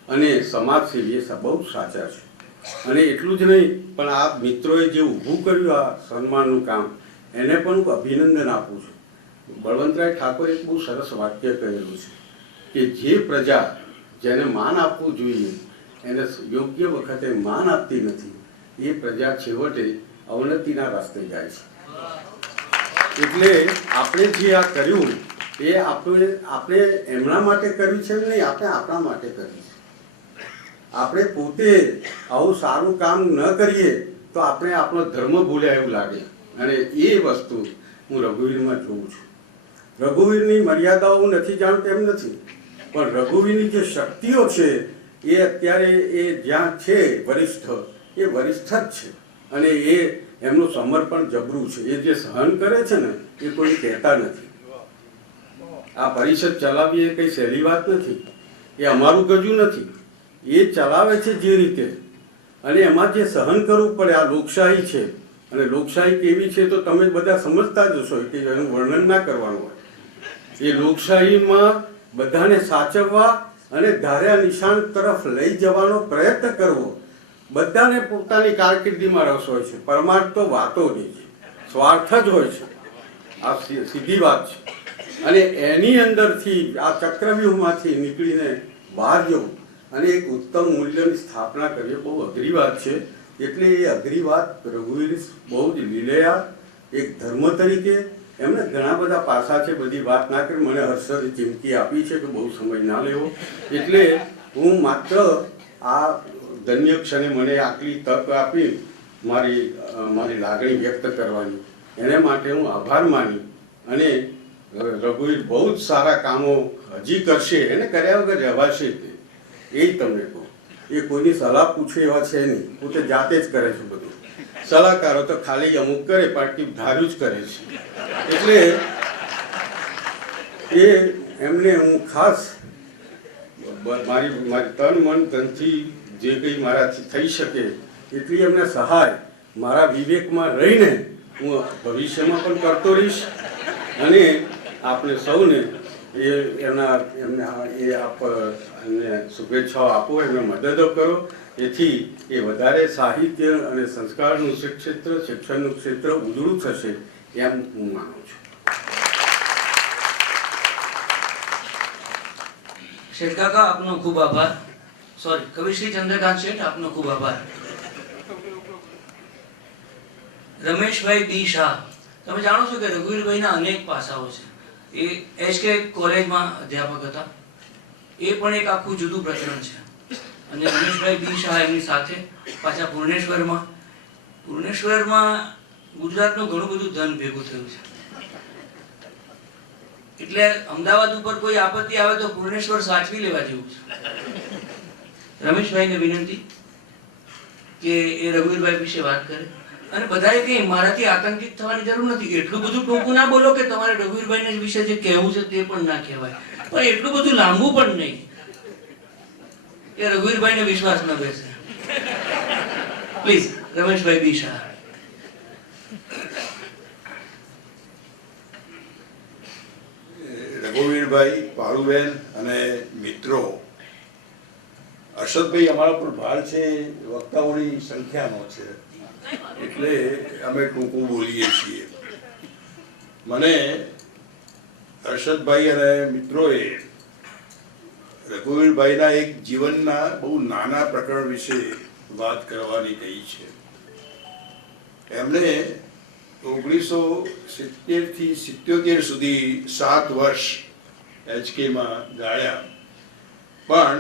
અને સમાજસેવી, એ બહુ સાચા છે. અને એટલું જ નહીં, પણ આ મિત્રોએ જે ઊભું કર્યું આ સન્માનનું કામ, એને પણ હું અભિનંદન આપું છું. બળવંતરાય ઠાકોરે એક બહુ સરસ વાક્ય કહેલું છે કે જે પ્રજા જેને માન આપવું જોઈએ એને યોગ્ય વખતે માન આપતી નથી, એ પ્રજા છેવટે અવનતિના રસ્તે જાય છે. એટલે આપણે જે આ કર્યું એ આપણે એમના માટે કર્યું છે નહીં, આપણે આપણા માટે કર્યું છે. આપણે પોતે આવું સારું કામ ન કરીએ તો આપણે આપણો ધર્મ ભૂલ્યા એવું લાગે. અને એ વસ્તુ હું રઘુવીરમાં જોઉં છું. રઘુવીરની મર્યાદાઓ હું નથી જાણતો એમ નથી, પણ રઘુવીરની જે શક્તિઓ છે એ અત્યારે એ જ્યાં છે વરિષ્ઠ, એ વરિષ્ઠ જ છે. અને એ એમનું સમર્પણ જબરું છે. એ જે સહન કરે છે ને એ કોઈ કહેતા નથી. આ પરિષદ ચલાવવી એ કંઈ સહેલી વાત નથી, એ અમારું ગજું નથી. એ ચલાવે છે જે રીતે, અને એમાં જે સહન કરવું પડે. આ લોકશાહી છે, અને લોકશાહી કેવી છે તો તમે બધા સમજતા જ હશો કે એનું વર્ણન ના કરવાનું હોય. એ લોકશાહીમાં બધાને સાચવવા અને ધાર્યા નિશાન તરફ લઈ જવાનો પ્રયત્ન કરવો. બધાને પોતાની કારકિર્દીમાં રસ હોય છે, પરમાર્થ તો વાતોની છે, સ્વાર્થ જ હોય છે. આ સીધી વાત છે. અને એની અંદરથી આ ચક્રવ્યૂહમાંથી નીકળીને બહાર જવું અને એક ઉત્તમ મૂલ્યની સ્થાપના કરવી બહુ અઘરી વાત છે. એટલે એ અઘરી વાત રઘુવીર બહુ જ લીલયા એક ધર્મ તરીકે એમને ઘણા બધા પાસા છે. બધી વાત ના કરી, મને હર્ષદ ચીમકી આપી છે કે બહુ સમય ના લેવો. એટલે હું માત્ર આ ધન્ય ક્ષણે મને આટલી તક આપી મારી લાગણી વ્યક્ત કરવાની, એને માટે હું આભાર માની. અને રઘુવીર બહુ જ સારા કામો હજી કરશે, એને કર્યા વગર રહેવાશે એ તમને કહું. એ કોઈની સલાહ પૂછે એવા છે નહીં, પોતે જાતે જ કરે છે બધું. સલાહકારો તો ખાલી અમુક કરે, પાર્ટી ધાર્યું જ કરે છે. એટલે એ એમને હું ખાસ મારી તન મન ધનથી જે કંઈ મારાથી થઈ શકે એટલી એમને સહાય મારા વિવેકમાં રહીને હું ભવિષ્યમાં પણ કરતો રહીશ. અને આપણે સૌને એમને શુભેચ્છાઓ આપો, એમને મદદો કરો. એથી એ વધારે સાહિત્ય અને સંસ્કારનું ક્ષેત્ર, શિક્ષણનું ક્ષેત્ર ઉજળું થશે એમ હું માનું છું. શેઠ કાકા આપનો ખૂબ આભાર. કવિશ્રી ચંદ્રકાંત શેઠ આપનો ખૂબ આભાર. રમેશભાઈ બી શાહ, તમે જાણો છો કે રઘુવીરભાઈના અનેક પાસાઓ છે. એ HK કોલેજમાં અધ્યાપક હતા, એ પણ એક આખું જુદું પ્રકરણ છે. અને રમેશભાઈ બી શાહ એમની સાથે પાછા પૂર્ણેશ્વરમાં ગુજરાતનું ઘણું બધું ધન ભેગું થયું છે. એટલે અમદાવાદ ઉપર કોઈ આપત્તિ આવે તો પૂર્ણેશ્વર સાચવી લેવા જેવું છે. રમેશભાઈને વિનંતી કે એ રઘુવીરભાઈ વિશે વાત કરે. અને બધાએ કંઈ મારાથી આતંકિત થવાની જરૂર નથી. એટલું બધું ટૂંકું ના બોલો કે તમારે રઘુવીરભાઈને વિશે જે કહેવું છે તે પણ ના કહેવાય, પણ એટલું બધું લાંબુ પણ નહીં કે રઘુવીરભાઈને વિશ્વાસ ન બેસે. પ્લીઝ. રમેશભાઈ બી શાહ. રઘુવીરભાઈ, પારુબેન અને મિત્રો, અરશદભાઈ અમારા પર ભાર છે વક્તાઓની સંખ્યાનો છે, એટલે અમે ટૂંકું બોલીએ છીએ. મને અરશદભાઈ અને મિત્રોએ રઘુવીરભાઈના એક જીવનના બહુ નાના પ્રકરણ વિશે વાત કરવાની કહી છે. એમણે 1970 થી 77 સુધી 7 વર્ષ HK માં ગાળ્યા, પણ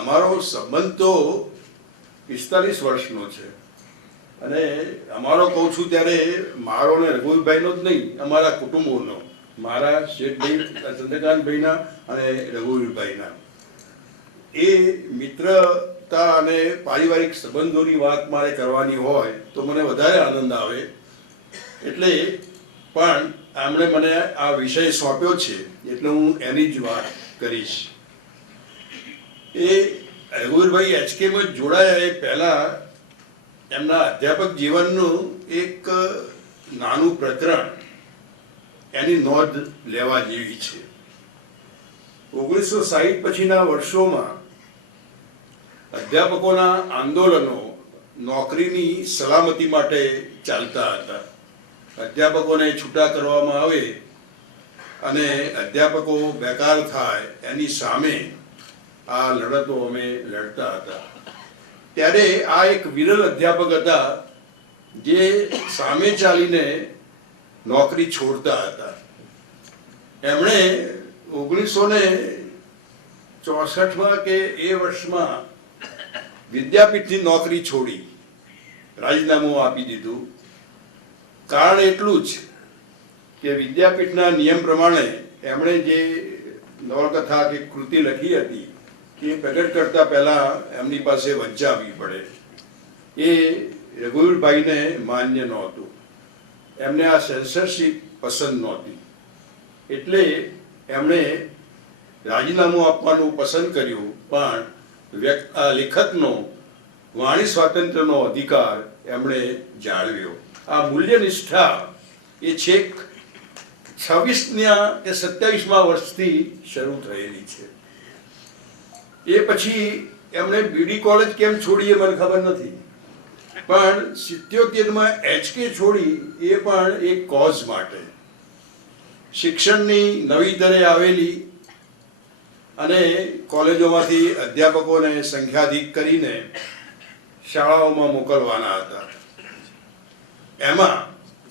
અમારો સંબંધ તો 45 વર્ષનો છે. અને અમારો કહું છું ત્યારે મારો ને રઘુવીરભાઈનો જ નહીં, અમારા કુટુંબોનો, મારા શેઠભાઈ ચંદ્રકાંતભાઈના અને રઘુવીરભાઈના. એ મિત્રતા અને પારિવારિક સંબંધોની વાત મારે કરવાની હોય તો મને વધારે આનંદ આવે. એટલે પણ એમણે મને આ વિષય સોંપ્યો છે એટલે હું એની જ વાત કરીશ. એ રઘુવીરભાઈ HK માં જોડાયા એ પહેલા એમના અધ્યાપક જીવનનું એક નાનું પ્રકરણ એની નોંધ લેવા જેવી છે. 1960 પછીના વર્ષોમાં અધ્યાપકોના આંદોલનો નોકરીની સલામતી માટે ચાલતા હતા. અધ્યાપકોને છૂટા કરવામાં આવે અને અધ્યાપકો બેકાર થાય એની સામે આ લડતો અમે લડતા હતા. ત્યારે આ એક વિરલ અધ્યાપક હતા જે સામે ચાલીને નોકરી છોડતા હતા. એમણે 1964 કે એ વર્ષમાં વિદ્યાપીઠની નોકરી છોડી, રાજીનામું આપી દીધું. કારણ એટલું જ કે વિદ્યાપીઠના નિયમ પ્રમાણે એમણે જે નવલકથા કે કૃતિ લખી હતી એ પ્રગટ કરતા પહેલા એમની પાસે વંચાવવી પડે. એ રઘુવીરભાઈને માન્ય નહોતું. એમને આ સેન્સરશિપ પસંદ નહોતી, એટલે એમણે રાજીનામું આપવાનું પસંદ કર્યું. પણ લેખકનો વાણી સ્વાતંત્ર્યનો અધિકાર એમણે જાળવ્યો. આ મૂલ્યનિષ્ઠા એ છેક 26 કે 27મા વર્ષથી શરૂ થયેલી છે. એ પછી એમણે બીડી કોલેજ કેમ છોડી એ મને ખબર નથી, પણ 77માં HK છોડી એ પણ એક કોઝ માટે. શિક્ષણની નવી દરે આવેલી અને કોલેજોમાંથી અધ્યાપકોને સંખ્યાધિક કરીને શાળાઓમાં મોકલવાના હતા. એમાં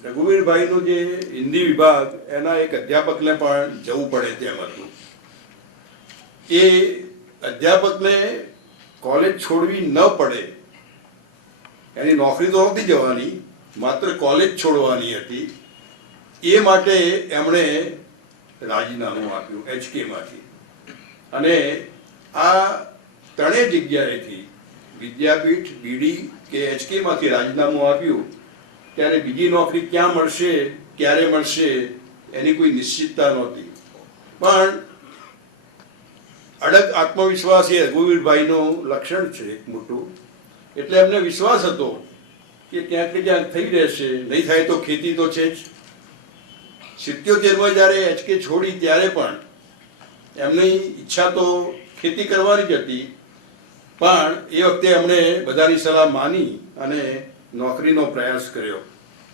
રઘુવીરભાઈનું જે હિન્દી વિભાગ એના એક અધ્યાપકને પણ જવું પડે તેમ હતું. એ અધ્યાપકને કોલેજ છોડવી ન પડે, એની નોકરી તો નહોતી જવાની, માત્ર કોલેજ છોડવાની હતી. એ માટે એમણે રાજીનામું આપ્યું HK માંથી. અને આ ત્રણેય જગ્યાએથી વિદ્યાપીઠ, બીડી કે HK માંથી રાજીનામું આપ્યું ત્યારે બીજી નોકરી ક્યાં મળશે, ક્યારે મળશે એની કોઈ નિશ્ચિતતા નહોતી. પણ અડગ આત્મવિશ્વાસ એ રઘુવીરભાઈનું લક્ષણ છે એક મોટું. એટલે એમને વિશ્વાસ હતો કે ક્યાંક ને ક્યાંક થઈ રહેશે, નહીં થાય તો ખેતી તો છે જ. 77માં જ્યારે HK છોડી ત્યારે પણ એમની ઈચ્છા તો ખેતી કરવાની જ હતી, પણ એ વખતે એમણે બધાની સલાહ માની અને નોકરીનો પ્રયાસ કર્યો.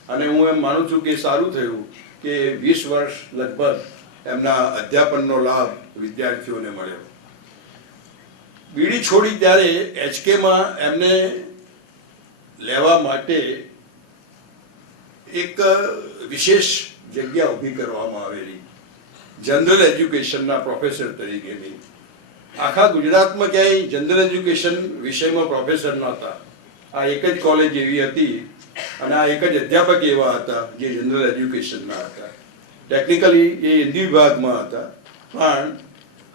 અને હું એમ માનું છું કે સારું થયું કે 20 વર્ષ લગભગ એમના અધ્યાપનનો લાભ વિદ્યાર્થીઓને મળ્યો. બીડી છોડી ત્યારે HKમાં એમને લેવા માટે એક વિશેષ જગ્યા ઊભી કરવામાં આવેલી, જનરલ એજ્યુકેશનના પ્રોફેસર તરીકેની. આખા ગુજરાતમાં ક્યાંય જનરલ એજ્યુકેશન વિષયમાં પ્રોફેસર નહોતા. આ એક જ કોલેજ એવી હતી અને આ એક જ અધ્યાપક એવા હતા જે જનરલ એજ્યુકેશનના હતા. ટેકનિકલી એ હિન્દી વિભાગમાં હતા, પણ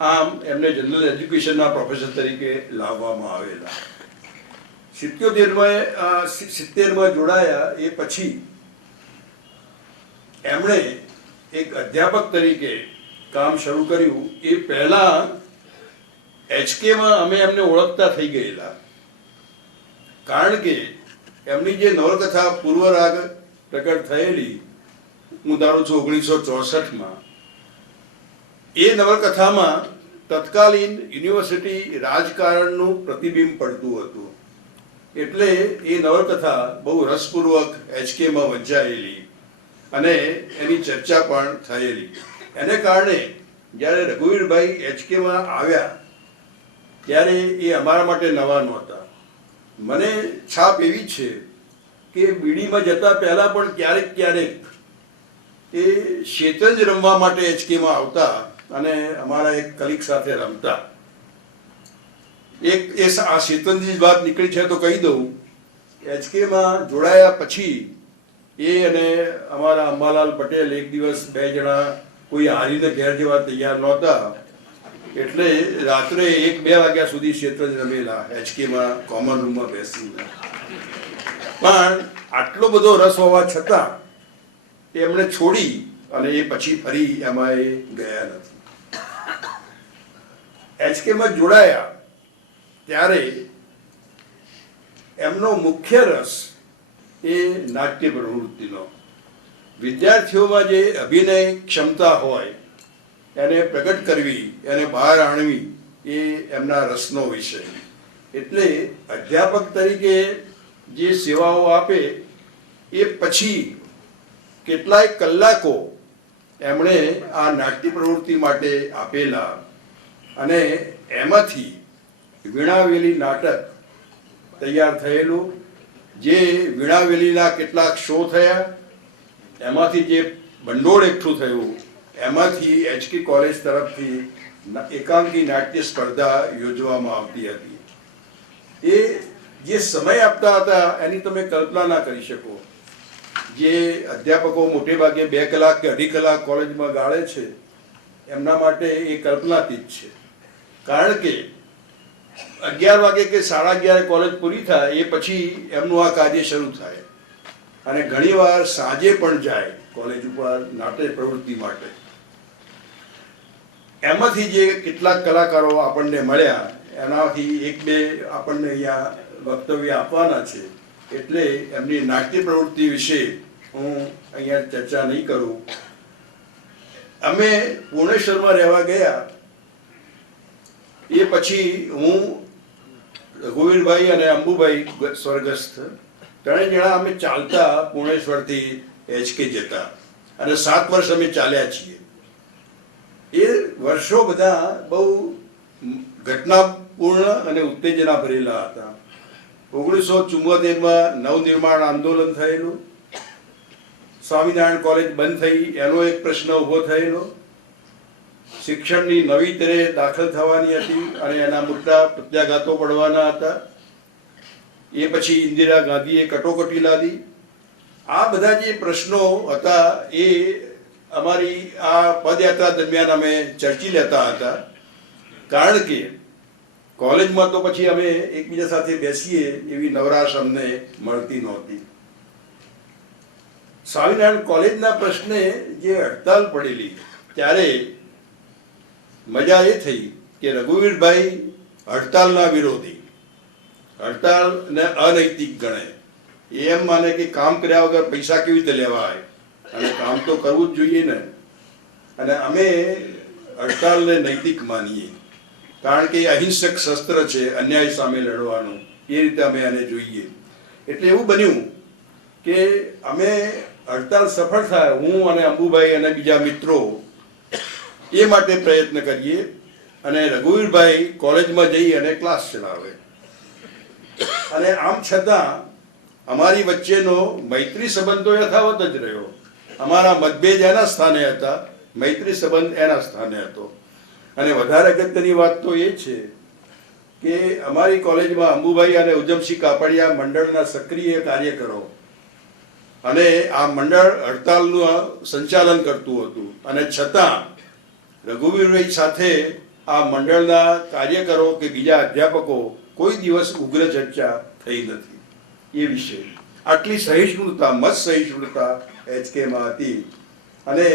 આમ એમને જનરલ એજ્યુકેશનના પ્રોફેસર તરીકે લાવવામાં આવેલા. 70માં જોડાયા એ પછી એમણે એક અધ્યાપક તરીકે કામ શરૂ કર્યું. એ પહેલા HKમાં અમે એમને ઓળખતા થઈ ગયેલા, કારણ કે એમની જે નવલકથા પૂર્વરાગ પ્રકટ થયેલી, હું ધારું છું 1964માં, એ નવલકથામાં તત્કાલીન યુનિવર્સિટી રાજકારણનું પ્રતિબિંબ પડતું હતું. એટલે એ નવલકથા બહુ રસપૂર્વક HKમાં વંચાયેલી અને એની ચર્ચા પણ થયેલી. એને કારણે જ્યારે રઘુવીરભાઈ HKમાં આવ્યા ત્યારે એ અમારા માટે નવા નહોતા. મને છાપ એવી છે કે બીડીમાં જતા પહેલા પણ ક્યારેક ક્યારેક એ શેતરંજ રમવા માટે HKમાં આવતા અને અમારા એક કલીગ સાથે રમતા. આ શેતરંજની વાત નીકળી છે તો કહી દઉં, HKમાં જોડાયા પછી એ અને અમારા અંબાલાલ પટેલ એક દિવસ 2 જણા કોઈ હારીને ઘેર જેવા તૈયાર નહોતા, એટલે રાત્રે 1-2 વાગ્યા સુધી શેતરંજ રમેલા HKમાં કોમન રૂમમાં બેસીને. પણ આટલો બધો રસ હોવા છતાં એમણે છોડી અને એ પછી ફરી એમાં એ ગયા નથી. HKમાં જોડાયા ત્યારે એમનો મુખ્ય રસ એ નાટ્ય પ્રવૃત્તિનો. વિદ્યાર્થીઓમાં જે અભિનય ક્ષમતા હોય એને પ્રગટ કરવી, એને બહાર આણવી, એ એમના રસનો વિષય. એટલે અધ્યાપક તરીકે જે સેવાઓ આપે એ પછી કેટલાય કલાકો એમણે આ નાટ્ય પ્રવૃત્તિ માટે આપેલા અને એમાંથી વીણાવેલી નાટક તૈયાર થયેલું. જે વીણાવેલીના કેટલાક શો થયા, એમાંથી જે ભંડોળ એકઠું થયું, એમાંથી HK કોલેજ તરફથી એકાંકી નાટ્ય સ્પર્ધા યોજવામાં આવતી હતી. એ જે સમય આપતા હતા એની તમે કલ્પના ના કરી શકો. જે અધ્યાપકો મોટે ભાગે 2 કલાક કે 2.5 કલાક કોલેજમાં ગાળે છે, એમના માટે એ કલ્પનાતીત છે. કારણ કે 11 વાગે કે 11:30 કોલેજ પૂરી થાય એ પછી એમનું આ કાર્ય શરૂ થાય અને ઘણીવાર સાંજે પણ જાય કોલેજ ઉપર નાટ્ય પ્રવૃત્તિ માટે. એમાંથી જે કેટલાક કલાકારો આપણને મળ્યા એનાથી 1-2 આપણને અહીંયા વક્તવ્ય આપવાના છે. એટલે એમની નાટ્ય પ્રવૃત્તિ વિશે હું અહીંયા ચર્ચા નહીં કરું. અમે ભુવનેશ્વરમાં રહેવા ગયા એ પછી હું, રઘુવીરભાઈ અને અંબુભાઈ સ્વર્ગસ્થ, 3 જણા અમે ચાલતા ભુવનેશ્વરથી HK જતા અને 7 વર્ષ અમે ચાલ્યા છીએ. એ વર્ષો બધા બહુ ઘટનાપૂર્ણ અને ઉત્તેજના ભરેલા હતા. 1974માં નવનિર્માણ આંદોલન થયેલું, સ્વામિનારાયણ કોલેજ બંધ થઈ એનો એક પ્રશ્ન ઊભો થયેલો, શિક્ષણની નવી તરે દાખલ થવાની હતી અને એના મોટા પ્રત્યાઘાતો પડવાના હતા. એ પછી ઇન્દિરા ગાંધીએ કટોકટી લાદી. આ બધા જે પ્રશ્નો હતા એ અમારી આ પદયાત્રા દરમિયાન અમે ચર્ચી લેતા હતા. કારણ કે કોલેજમાં તો પછી અમે એકબીજા સાથે બેસીએ એવી નવરાશ અમને મળતી નહોતી. સ્વામિનારાયણ કોલેજના પ્રશ્ને જે હડતાલ પડેલી ત્યારે મજા એ થઈ કે રઘુવીરભાઈ હડતાલના વિરોધી, હડતાલને અનૈતિક ગણે. એમ માને કે કામ કર્યા વગર પૈસા કેવી રીતે લેવાય અને કામ તો કરવું જ જોઈએ ને. અને અમે હડતાલને નૈતિક માનીએ કારણ કે એ અહિંસક શસ્ત્ર છે અન્યાય સામે લડવાનું. એ રીતે અમે આને જોઈએ. એટલે એવું બન્યું કે અમે હડતાલ સફળ થાય, હું અને અંબુભાઈ અને બીજા મિત્રો એ માટે પ્રયત્ન કરીએ અને રઘુવીરભાઈ કોલેજમાં જઈ અને ક્લાસ ચલાવે. અને આમ છતાં અમારી વચ્ચેનો મૈત્રી સંબંધ તો યથાવત જ રહ્યો. અમારા મતભેદ એના સ્થાને હતા, મૈત્રી સંબંધ એના સ્થાને હતો. અને વધારે અગત્યની વાત તો એ છે કે અમારી કોલેજમાં અંબુભાઈ અને ઉજમસિંહ કાપડિયા મંડળના સક્રિય કાર્યકરો અને આ મંડળ હડતાલનું સંચાલન કરતું હતું. અને છતાં રઘુવીરભાઈ સાથે આ મંડળના કાર્યકરો કે બીજા અધ્યાપકો કોઈ દિવસ ઉગ્ર ચર્ચા થઈ નથી એ વિશે. આટલી સહિષ્ણુતા, મત સહિષ્ણુતા HKમાં હતી અને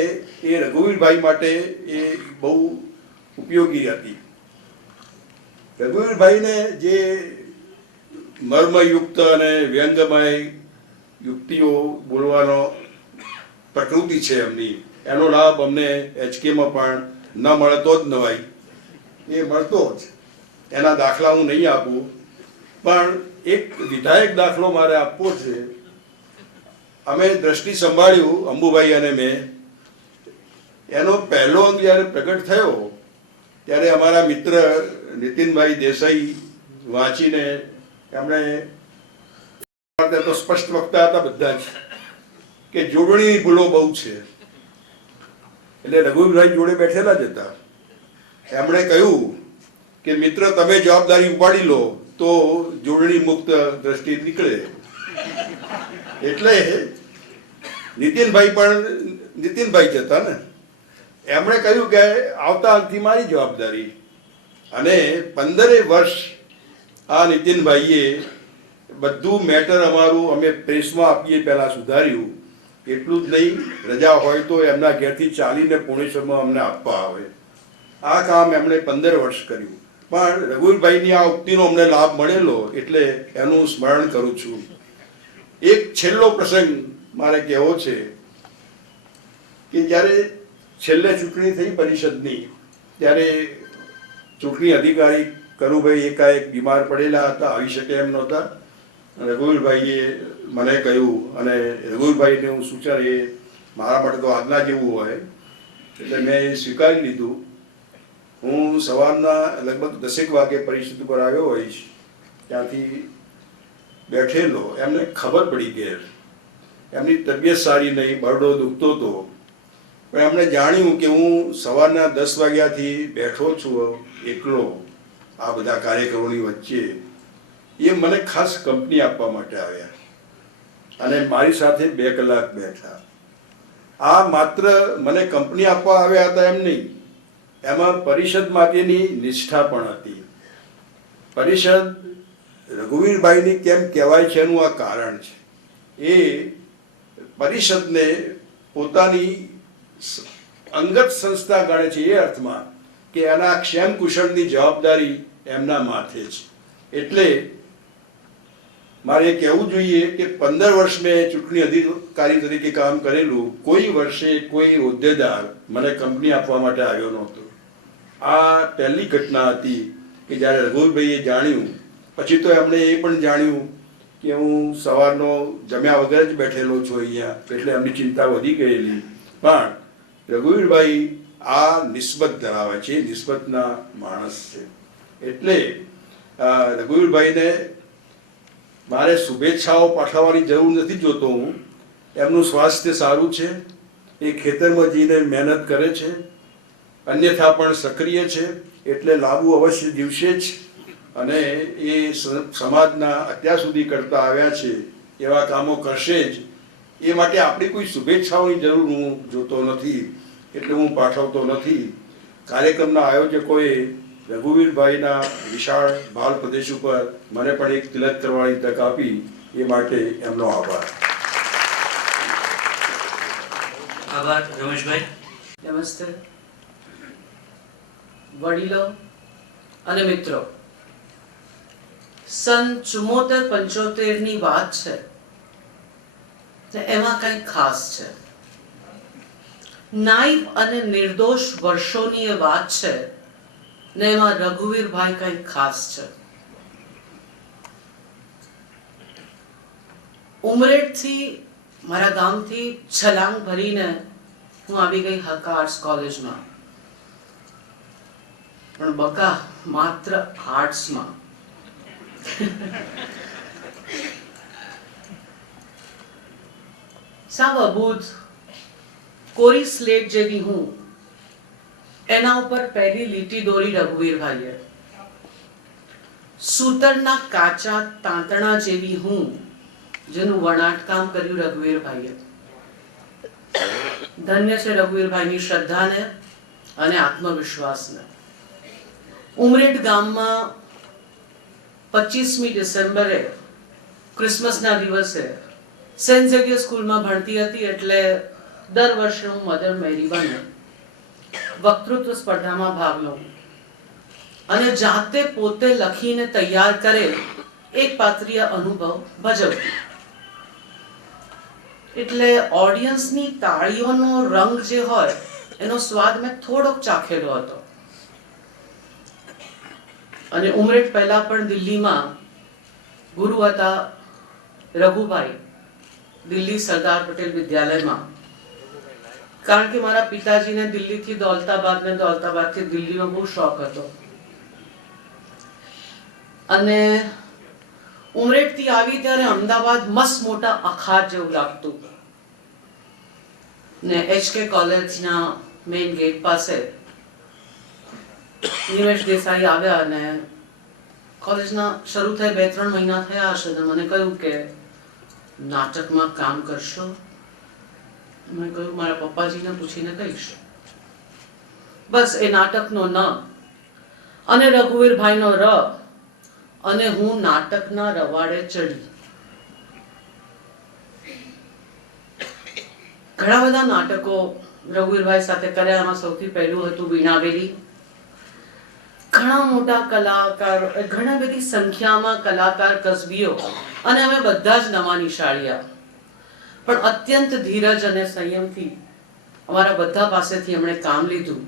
એ રઘુવીરભાઈ માટે એ બહુ ઉપયોગી હતી. રઘુવીરભાઈને જે મર્મયુક્ત અને વ્યંગમય યુક્તિઓ બોલવાનો પ્રકૃતિ છે એમની, એનો લાભ અમને HKમાં પણ ન મળતો જ નવાય, એ મળતો જ. એના દાખલા હું નહીં આપું, પણ એક વિધાયક દાખલો મારે આપવો છે. અમે દ્રષ્ટિ સંભાળ્યું, અંબુભાઈ અને મેં. એનો પહેલો અંગ જ્યારે પ્રગટ થયો ત્યારે અમારા મિત્ર નીતિનભાઈ દેસાઈ વાંચીને એમણે તો સ્પષ્ટ વક્તા હતા બધા જ કે જોડણીની ભૂલો બહુ છે. એટલે રઘુવીરભાઈ જોડે બેઠેલા જ હતા. એમણે કહ્યું કે મિત્ર તમે જવાબદારી ઉપાડી લો તો જોડણી મુક્ત દ્રષ્ટિ નીકળે. એટલે નીતિનભાઈ પણ નીતિનભાઈ જ હતા ને, એમણે કહ્યું કે આવતા અંતથી મારી જવાબદારી. અને 15 વર્ષ આ નીતિનભાઈએ બધું મેટર અમારું અમે પ્રેસમાં આપીએ પહેલાં સુધાર્યું. એટલું જ નહીં, રજા હોય તો એમના ઘેરથી ચાલીને પુણેશ્વરમાં અમને આપવા આવે. આ કામ એમણે 15 વર્ષ કર્યું. પણ રઘુવીરભાઈની આ ઉક્તિનો અમને લાભ મળેલો એટલે એનું સ્મરણ કરું છું. એક છેલ્લો પ્રસંગ મારે કહેવો છે કે જ્યારે છેલ્લે ચૂંટણી થઈ પરિષદની, ત્યારે ચૂંટણી અધિકારી કરુભાઈ એકાએક બીમાર પડેલા હતા, આવી શકે એમ નહોતા. રઘુવીરભાઈએ મને કહ્યું, અને રઘુવીરભાઈને હું સૂચન એ મારા માટે તો આજ્ઞા જેવું હોય એટલે મેં એ સ્વીકારી લીધું. હું સવારના લગભગ 10 વાગે પરિષદ ઉપર આવ્યો હોઈશ, ત્યાંથી બેઠેલો. એમને ખબર પડી કે એમની તબિયત સારી નહીં, બરડો દુખતો હતો. પણ એમણે જાણ્યું કે હું સવારના 10 વાગ્યાથી બેઠો છું એકલો આ બધા કાર્યક્રમોની વચ્ચે. એ મને ખાસ કંપની આપવા માટે આવ્યા અને મારી સાથે 2 કલાક બેઠા. આ માત્ર મને કંપની આપવા આવ્યા હતા એમ નહીં, એમાં પરિષદ માટેની નિષ્ઠા પણ હતી. પરિષદ રઘુવીરભાઈની કેમ કહેવાય છે એનું આ કારણ છે. એ પરિષદને પોતાની અંગત સંસ્થા ગણે છે, એ અર્થમાં કે એના ક્ષેમ કુશળની જવાબદારી એમના માથે છે. એટલે મારે કહેવું જોઈએ કે 15 વર્ષ મેં ચૂંટણી અધિકારી તરીકે કામ કરેલું, કોઈ વર્ષે કોઈ હોદ્દેદાર મને કંપની આપવા માટે આવ્યો નહોતો. આ પહેલી ઘટના હતી કે જ્યારે રઘુવીરભાઈએ જાણ્યું. પછી તો એમણે એ પણ જાણ્યું કે હું સવારનો જમ્યા વગર જ બેઠેલો છું અહીંયા, એટલે એમની ચિંતા વધી ગયેલી. પણ રઘુવીરભાઈ આ નિસ્બત ધરાવે છે, નિસ્બતના માણસ છે. એટલે રઘુવીરભાઈને મારે શુભેચ્છાઓ પાઠવવાની જરૂર નથી જોતો હું. એમનું સ્વાસ્થ્ય સારું છે, એ ખેતરમાં જઈને મહેનત કરે છે, અન્યથા પણ સક્રિય છે. એટલે લાભો અવશ્ય જીવશે જ, અને એ સમાજના અત્યાર સુધી કરતા આવ્યા છે એવા કામો કરશે જ. એ માટે આપણી કોઈ શુભેચ્છાઓની જરૂર હું જોતો નથી, એટલે હું પાઠવતો નથી. કાર્યક્રમના આયોજકોએ રઘુવીરભાઈના વિશાળ ભાલ પ્રદેશ ઉપર મને પણ એક તિલક કરવાની તક આપી, એ માટે એમનો આભાર. આભાર રમેશભાઈ. નમસ્તે વડીલો અને મિત્રો. સન 74-75 ની વાત છે, એમાં કંઈક ખાસ છે. નાઈવ અને નિર્દોષ વર્ષોની એ વાત છે ને એમાં રઘુવીરભાઈ કંઈક ખાસ છે. ઉમરેઠથી મારા ગામથી છલાંગ ભરીને હું આવી ગઈ હક આર્ટ્સ કોલેજમાં. પણ બકા માત્ર આર્ટ્સમાં. સાવ અબૂધ કોરી સ્લેટ જેવી હું, એના ઉપર પહેલી લીટી દોરી રઘુવીરભાઈએ. સૂતરના કાચા તાંતણા જેવી હું, જેનું વણાટકામ કર્યું રઘુવીરભાઈએ. ધન્ય છે રઘુવીરભાઈની શ્રદ્ધાને અને આત્મવિશ્વાસને. ઉમરેઠ ગામમાં 25મી ડિસેમ્બરે ક્રિસમસના દિવસે સેન્ટ ઝેવિયર સ્કૂલમાં ભણતી હતી, એટલે દર વર્ષે હું મધર મેરી બને વક્તૃત્વ સ્પર્ધામાં ભાગ લઉં અને જાતે પોતે લખીને તૈયાર કરે એક પાત્રીય અનુભવ ભજવતી. એટલે ઓડિયન્સની તાળીઓનો રંગ જે હોય એનો સ્વાદ મેં થોડોક ચાખેલો હતો. અને ઉમરેઠ પહેલા પણ દિલ્હીમાં ગુરુ હતા રઘુભાઈ, દિલ્હી સરદાર પટેલ વિદ્યાલયમાં. કારણ કે મારા પિતાજીને દિલ્હીથી દૌલતાબાદ ને દૌલતાબાદથી દિલ્હીનો બહુ શોખ હતો. અને ઉમરેઠથી આવી ત્યારે અમદાવાદ મસ્ત મોટા અખાત જેવું લાગતું. ને HK કોલેજના મેઇન ગેટ પાસે નિમેશ દેસાઈ આવ્યા અને કોલેજના શરૂ થઈ 2-3 મહિના થયા હશે ને મને કહ્યું કે નાટકમાં કામ કરશો? મેં કહ્યું મારા પપ્પાજીને પૂછીને કહીશ. બસ એ નાટકનો ન અને રઘુવીરભાઈનો ર અને હું નાટકના રવાડે ચડી. ઘણા બધા નાટકો રઘુવીરભાઈ સાથે કર્યા. એમાં સૌથી પહેલું હતું વીણાવેલી. ઘણા મોટા કલાકાર, ઘણા બધી સંખ્યામાં કલાકાર કસબીઓ અને અમે બધા જ નવા નિશાળિયા. પણ અત્યંત ધીરજ અને સંયમથી અમારા બધા પાસેથી એમણે કામ લીધું.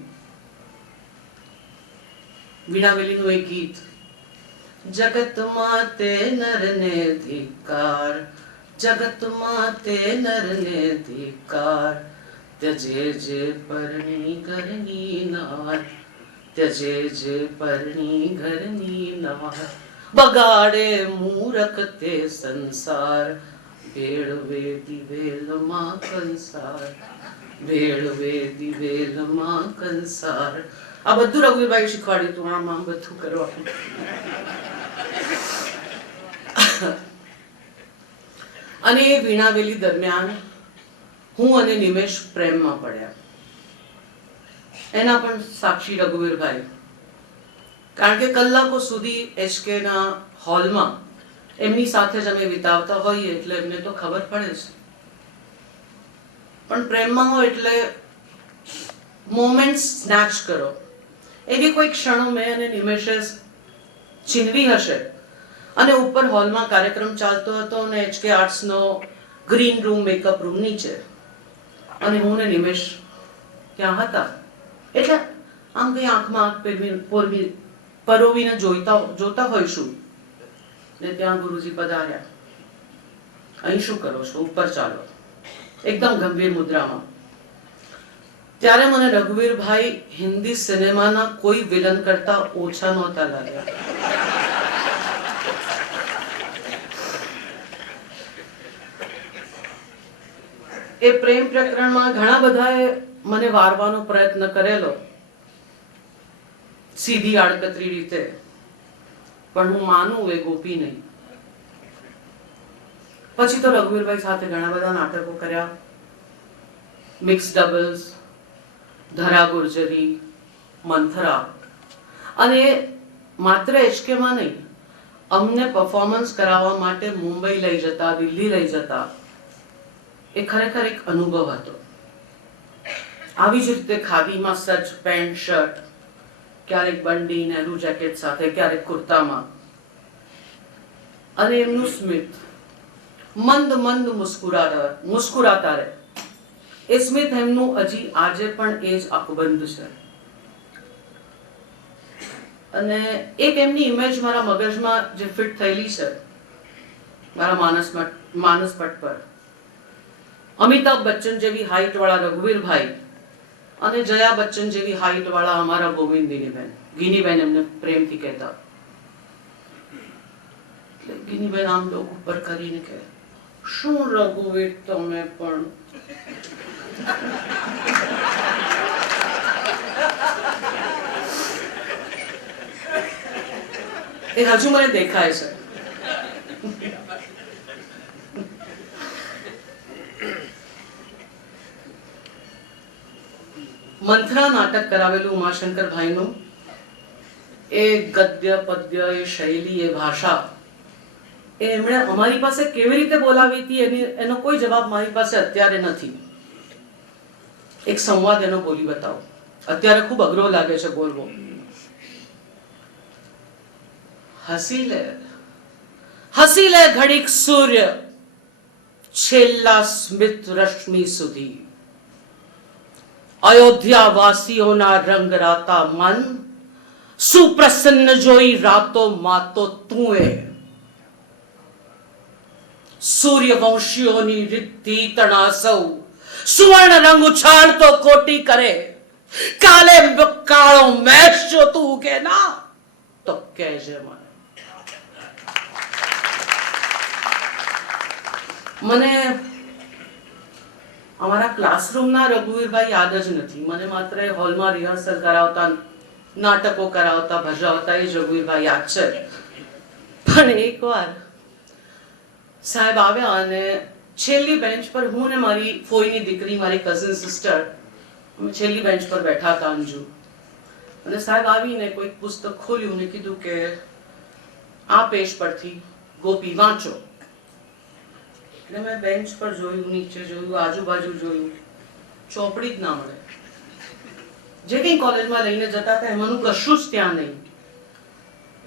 વીણાવેલીનું એક ગીત, જગતમાં તે નરને ધિકાર, જગતમાં તે નરને ધિકાર, ત્યજે જે પરણી ઘરની નાર, ત્યજે જે પરણી ઘરની નાર, બગાડે મૂરખ તે સંસાર, ભેળવે દિવેલમાં કંસાર, ભેળવે દિવેલમાં કંસાર. આ બધું રઘુવીરભાઈ શીખવાડ્યું હતું. આમ બધું કરવાનું. અને એ વીણાવેલી દરમિયાન હું અને નિમેશ પ્રેમમાં પડ્યા. એના પણ સાક્ષી રઘુવીરભાઈ. કારણ કે કલાકો સુધી HK ના હોલમાં એમની સાથે જ અમે વિતાવતા હોઈએ એટલે એમને તો ખબર પડે છે. પણ પ્રેમમાં હોય એટલે મોમેન્ટ સ્નેચ કરો. એવી કોઈ ક્ષણો મેં અને નિમેશે છીનવી હશે. અને ઉપર હોલમાં કાર્યક્રમ ચાલતો હતો અને HK આર્ટ્સનો ગ્રીન રૂમ, મેકઅપ રૂમ નીચે, અને હું ને નિમેશ ત્યાં હતા. એટલે આમ કઈ આંખમાં આંખ પરોવીને જોતા હોઈશું ને ત્યાં ગુરુજી પધાર્યા. અહીં શું કરો છો? ઉપર ચાલો. એકદમ ગંભીર મુદ્રામાં. ત્યારે મને રઘુવીરભાઈ હિન્દી સિનેમાના કોઈ વિલન કરતા ઓછા નહોતા લાગ્યા. એ પ્રેમ પ્રકરણમાં ઘણા બધાએ મને વારવાનો પ્રયત્ન કરેલો, સીધી આડકતરી રીતે. પણ હું માનું એ ગોપી નહીં. પછી તો રઘુવીરભાઈ સાથે ઘણા બધા નાટકો કર્યા. મિક્સ ડબલ્સ, ધરા ગુર્જરી, મંથરા. અને માત્ર HKમાં નહીં, અમને પરફોર્મન્સ કરાવવા માટે મુંબઈ લઈ જતા, દિલ્હી લઈ જતા. એ ખરેખર એક અનુભવ હતો. આવી જ રીતે ખાદીમાં સચ પેન્ટ શર્ટ, ક્યારેક બંડી નેहरू જેકેટ સાથે, ક્યારેક કુર્તામાં. અને એમનું સ્મિત મંદ મંદ મુસ્કુરાતા રહે. એ સ્મિત એમનું હજી આજે પણ એ જ અકબંધ છે. અને એક એમની ઇમેજ મારા મગજમાં જે ફિટ થયેલી છે, મારા માનસ પટ પર, અમિતાભ બચ્ચન જેવી હાઈટ વાળા રઘુવીરભાઈ અને જયા બચ્ચન જેવી હાઈટ વાળા અમારા ગોવિંદીનીબેન. ગીનીબેન એમને પ્રેમથી કહેતા. ગીનીબેન આમ લોક ઉપર કરીને કહે, શું રઘુવીર તમે પણ. એ હજુ મને દેખાય છે. મંથરા નાટક કરાવેલું ઉમાશંકરભાઈનું, એ ગદ્ય પદ્ય, એ શૈલી, એ ભાષા, એ એમણે અમારી પાસે કેવી રીતે બોલાવી હતી એનો કોઈ જવાબ મારી પાસે અત્યારે નથી. એક સંવાદ એનો બોલી બતાવો. અત્યારે ખૂબ અઘરો લાગે છે બોલવો. હસી લે, હસી લે ઘડીક સૂર્ય છેલ્લા સ્મિત રશ્મિ સુધી. અયોધ્યા વાસીઓના રંગરાતા મન સુપ્રસન્ન જોઈ રાતો માતો તું એ. સૂર્યવંશીઓની રિદ્ધિ તણાસૌ સુવર્ણ રંગ ઉછાળતો કોટી કરે. કાલે કાળો મેષ જો તું કે ના તો કહેજે મને અમારા ક્લાસરૂમના રઘુવીરભાઈ યાદ જ નથી. મને માત્ર હોલમાં રિહર્સલ કરાવતા, નાટકો કરાવતા, ભજાવતા એ જ રઘુવીરભાઈ યાદ છે. પણ એકવાર સાહેબ આવ્યા અને છેલ્લી બેન્ચ પર હું ને મારી ફોઈની દીકરી, મારી કઝિન સિસ્ટર, અમે છેલ્લી બેન્ચ પર બેઠા હતા અંજુ. અને સાહેબ આવીને કોઈક પુસ્તક ખોલ્યું ને કીધું કે આ પેજ પરથી ગોપી વાંચો. એટલે મેં બેન્ચ પર જોયું, નીચે જોયું, આજુબાજુ જોયું, ચોપડી જ ના મળે. જે કંઈ કોલેજમાં લઈને જતા હતા એમાંનું કશું જ ત્યાં નહીં.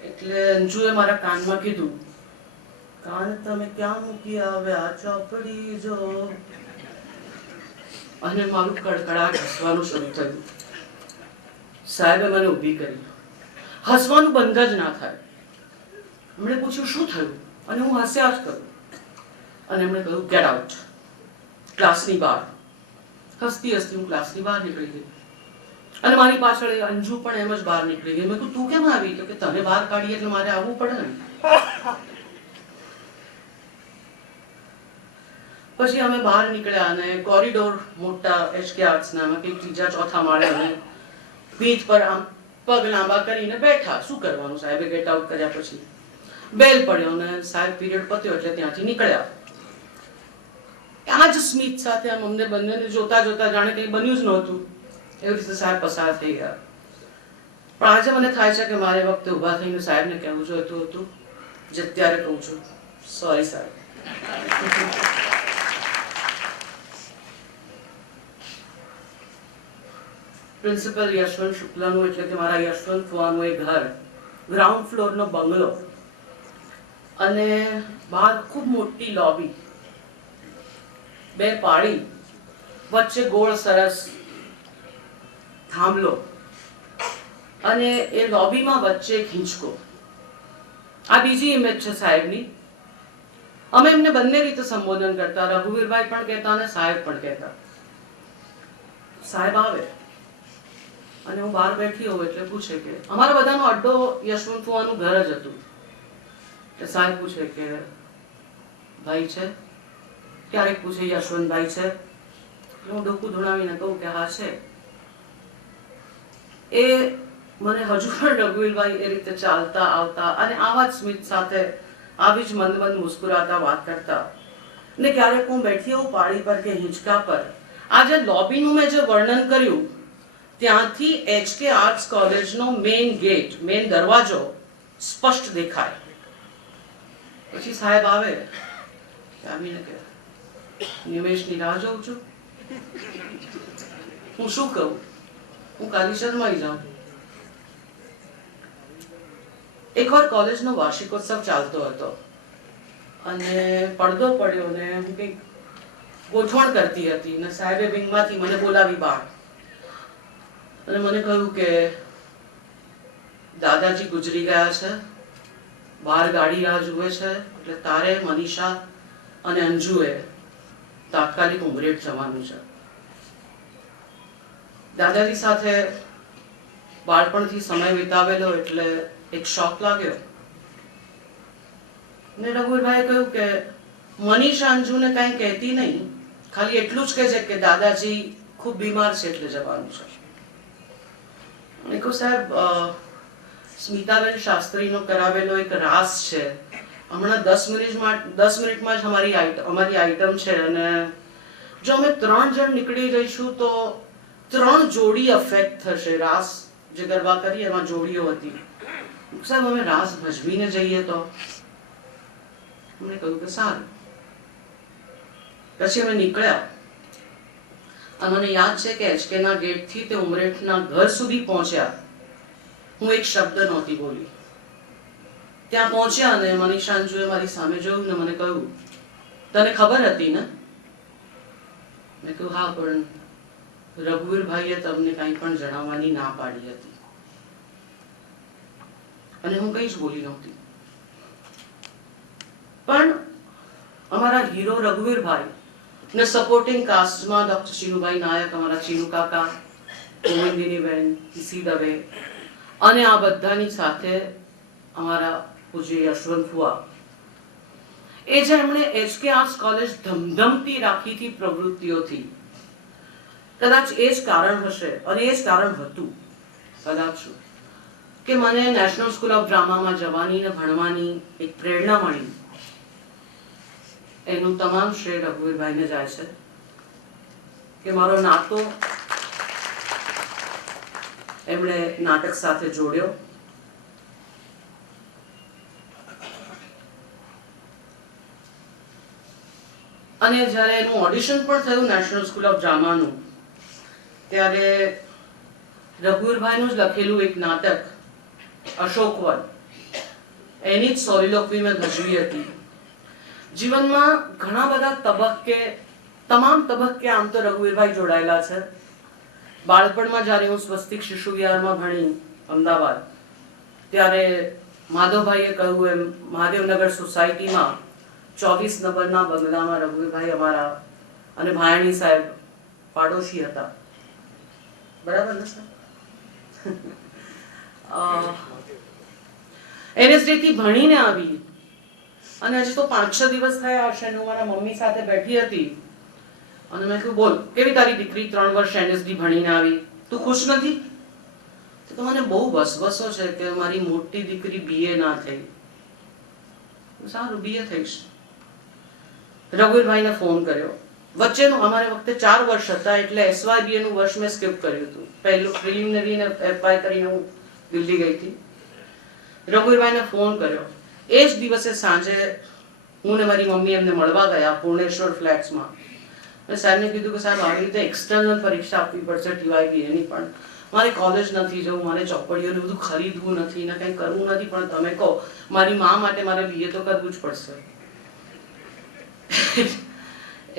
એટલે અંજુએ મારા કાનમાં કીધું, કાન તમે ક્યાં મૂકી આવ્યા, ચોપડી જો. અને મારું કડકડાટ હસવાનું શરૂ થયું. સાહેબે મને ઊભી કરી. હસવાનું બંધ જ ના થાય. એમણે પૂછ્યું શું થયું, અને હું હસ્યા જ કરું. અને એમણે કહ્યું ગેટ આઉટ, ક્લાસની બહાર. હસતી હસતી હું ક્લાસની બહાર નીકળી ગઈ. અને મારી પાછળ અંજુ પણ એમ જ બહાર નીકળી ગઈ. મેં કહ્યું તું કેમ આવી? તો કે તને બહાર કાઢીએ એટલે મારે આવવું પડે ને. પછી અમે બહાર નીકળ્યા અને કોરિડોર મોટા HK આર્ટ્સના કંઈક ત્રીજા ચોથા માળે અમે ભીત પર આમ પગ લાંબા કરીને બેઠા. શું કરવાનું? સાહેબે ગેટ આઉટ કર્યા પછી બેલ પડ્યો અને સાહેબ પીરિયડ પત્યો એટલે ત્યાંથી નીકળ્યા. આ જ સ્મિત સાથે આમ અમને બંનેને જોતા જોતા જાણે કંઈ બન્યું જ નહોતું એવી રીતે સાહેબ પસાર થઈ ગયા. પણ આજે મને થાય છે કે મારે વખતે ઊભા થઈને સાહેબને કહેવું જોઈતું હતું જે અત્યારે કહું છું. સોરી સાહેબ. પ્રિન્સિપલ યશવંત શુક્લાનું એટલે કે મારા યશવંત ફુવાનું એક ઘર, ગ્રાઉન્ડ ફ્લોરનો બંગલો અને બહાર ખૂબ મોટી લોબી, 2 પાળી, વચ્ચે ગોળ સરસ થાંભલો અને એ લોબીમાં વચ્ચે એક હિંચકો. આ બીજી ઇમેજ છે સાહેબની. અમે એમને બંને રીતે સંબોધન કરતા, રઘુવીરભાઈ પણ કહેતા અને સાહેબ પણ કહેતા. સાહેબ આવે અને હું બહાર બેઠી હોઉં એટલે પૂછે કે અમારા બધાનો અડ્ડો યશવંત ફુવાનું ઘર જ હતું. એટલે સાહેબ પૂછે કે ભાઈ છે? ક્યારેક પૂછે યશવંતભાઈ છે? હું ડોકું ધુણાવીને કહું કે હા છે. એ મને હજુ પણ રઘુવીરભાઈ એ રીતે ચાલતા આવતા અને આવા જ સ્મિત સાથે આવી જ મંદ મંદ મુસ્કુરાતા વાત કરતા. ને ક્યારેક હું બેઠી હોઉં પાળી પર કે હિંચકા પર, આ જે લોબીનું મેં જે વર્ણન કર્યું ત્યાંથી HK આર્ટ્સ કોલેજનો મેઇન ગેટ, મેઇન દરવાજો સ્પષ્ટ દેખાય. પછી સાહેબ આવે, આવીને કે નિમેશની રાહ જોઉં છું. હું શું કહું? હું કાલી શર્માઈ જાઉં. એકવાર કોલેજનો વાર્ષિકોત્સવ ચાલતો હતો અને પડદો પડ્યો ને હું કંઈક ગોઠવણ કરતી હતી ને સાહેબે વિંગમાંથી મને બોલાવી બહાર અને મને કહ્યું કે દાદાજી ગુજરી ગયા છે, બહાર ગાડી રાહ જુએ છે, એટલે તારે, મનીષા અને અંજુએ તાત્કાલિક ઉમરેઠ જવાનું છે. દાદાજી સાથે બાળપણથી સમય વિતાવેલો એટલે એક શોખ લાગ્યો. ને રઘુવીરભાઈએ કહ્યું કે મનીષા અંજુને કાંઈ કહેતી નહીં, ખાલી એટલું જ કહે છે કે દાદાજી ખૂબ બીમાર છે એટલે જવાનું છે. મેં કહ્યું સાહેબ, સ્મિતાબેન શાસ્ત્રીનો કરાવેલો એક રાસ છે, હમણાં 10 મિનિટમાં જ અમારી આઈટમ છે અને જો અમે 3 જણ નીકળી જઈશું તો 3 જોડી અફેક્ટ થશે. રાસ જે ગરબા કરી એમાં જોડીઓ હતી. સાહેબ અમે રાસ ભજવીને જઈએ તો? અમને કહ્યું કે સારું. પછી અમે નીકળ્યા અને મને યાદ છે કે HK ના ગેટથી તે ઉમરેઠના ઘર સુધી પહોંચ્યા હું એક શબ્દ નહોતી બોલી. ત્યાં પહોંચ્યા અને મનીષાંજુએ મારી સામે જોયું ને મને કહ્યું, તને ખબર હતી ને? મેં કહ્યું હા, પણ રઘુવીરભાઈએ તમને કંઈ પણ જણાવવાની ના પાડી હતી. અને હું કંઈ જ બોલી નહોતી. પણ અમારા હીરો રઘુવીરભાઈ ને સપોર્ટિંગ કાસ્ટમાં ડોક્ટર ચીનુભાઈ નાયક, અમારા ચીનુ કાકા, ગોવિંદીનીબેન, પીસી દવે અને આ બધાની સાથે અમારા પૂજ્ય યશવંત ફુઆ, એ જેમણે HK આર્ટ્સ કોલેજ ધમધમતી રાખી હતી પ્રવૃત્તિઓથી, કદાચ એ જ કારણ હશે અને એ જ કારણ હતું કદાચ કે મને નેશનલ સ્કૂલ ઓફ ડ્રામામાં જવાની ને ભણવાની એક પ્રેરણા મળી. એનું તમામ શ્રેય રઘુવીરભાઈને જાય છે કે મારો નાતો એમણે નાટક સાથે જોડ્યો. અને જ્યારે એનું ઓડિશન પણ થયું નેશનલ સ્કૂલ ઓફ ડ્રામાનું, ત્યારે રઘુવીરભાઈનું જ લખેલું એક નાટક અશોકવન, એની જ સોલિલોક્વી મેં ભજવી હતી. જીવનમાં ઘણા બધા તબક્કે, તમામ તબક્કે આમ તો રઘુવીરભાઈ જોડાયેલા છે. બાળપણમાં જ્યારે હું સ્વસ્તિક શિશુ વિહારમાં ભણી અમદાવાદ, ત્યારે માધવભાઈએ કહ્યું એમ મહાદેવનગર સોસાયટીમાં 24 નંબરના બંગલામાં રઘુવીરભાઈ અમારા અને ભાયાણી સાહેબ પાડોશી હતા. બરાબર ને સર? NSD થી ભણીને આવી અને હજી તો 5-6 દિવસ થયા હશે. હું મારા મમ્મી સાથે બેઠી હતી અને મેં કહ્યું, બોલ કેવી તારી દીકરી 3 વર્ષ NSD ભણીને આવી, તું ખુશ નથી? તો મને બહુ વસવસો છે કે મારી મોટી દીકરી BA ના થઈ. સારું, BA થઈશ. રઘુવીરભાઈને ફોન કર્યો. વચ્ચેનું અમારે વખતે 4 વર્ષ હતા એટલે SYBA નું વર્ષ મેં સ્કીપ કર્યું હતું. પહેલું પ્રિલિમિનરી ને FY કરીને હું દિલ્હી ગઈ હતી. રઘુવીરભાઈને ફોન કર્યો. એ જ દિવસે સાંજે હું ને મારી મમ્મી એમને મળવા ગયા પૂર્ણેશ્વર ફ્લેટ્સમાં. મેં સાહેબને કીધું કે સાહેબ આવી રીતે એક્સટર્નલ પરીક્ષા આપવી પડશે TYBA ની, પણ મારે કોલેજ નથી જવું, મારે ચોપડીઓને બધું ખરીદવું નથી ને કંઈ કરવું નથી, પણ તમે કહો મારી મા માટે મારે BA તો કરવું જ પડશે.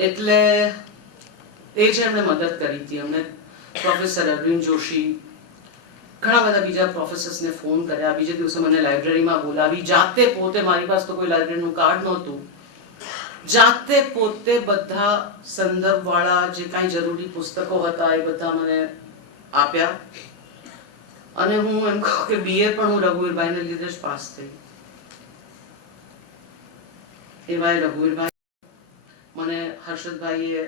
એટલે એ જ એમણે મદદ કરી હતી. એમણે પ્રોફેસર અરવિંદ જોશી, ઘણા બધા બીજા પ્રોફેસર્સને ફોન કર્યા. બીજે દિવસે મને લાઇબ્રેરીમાં બોલાવી, જાતે પોતે, મારી પાસે તો કોઈ લાઇબ્રેરીનું કાર્ડ નહોતું, જાતે પોતે બધા સંદર્ભવાળા જે કાંઈ જરૂરી પુસ્તકો હતા એ બધા મને આપ્યા. અને હું એમ કહું કે BA પણ હું રઘુવીરભાઈને લીધે જ પાસ થઈ. એવા રઘુવીરભાઈ મને હર્ષદભાઈએ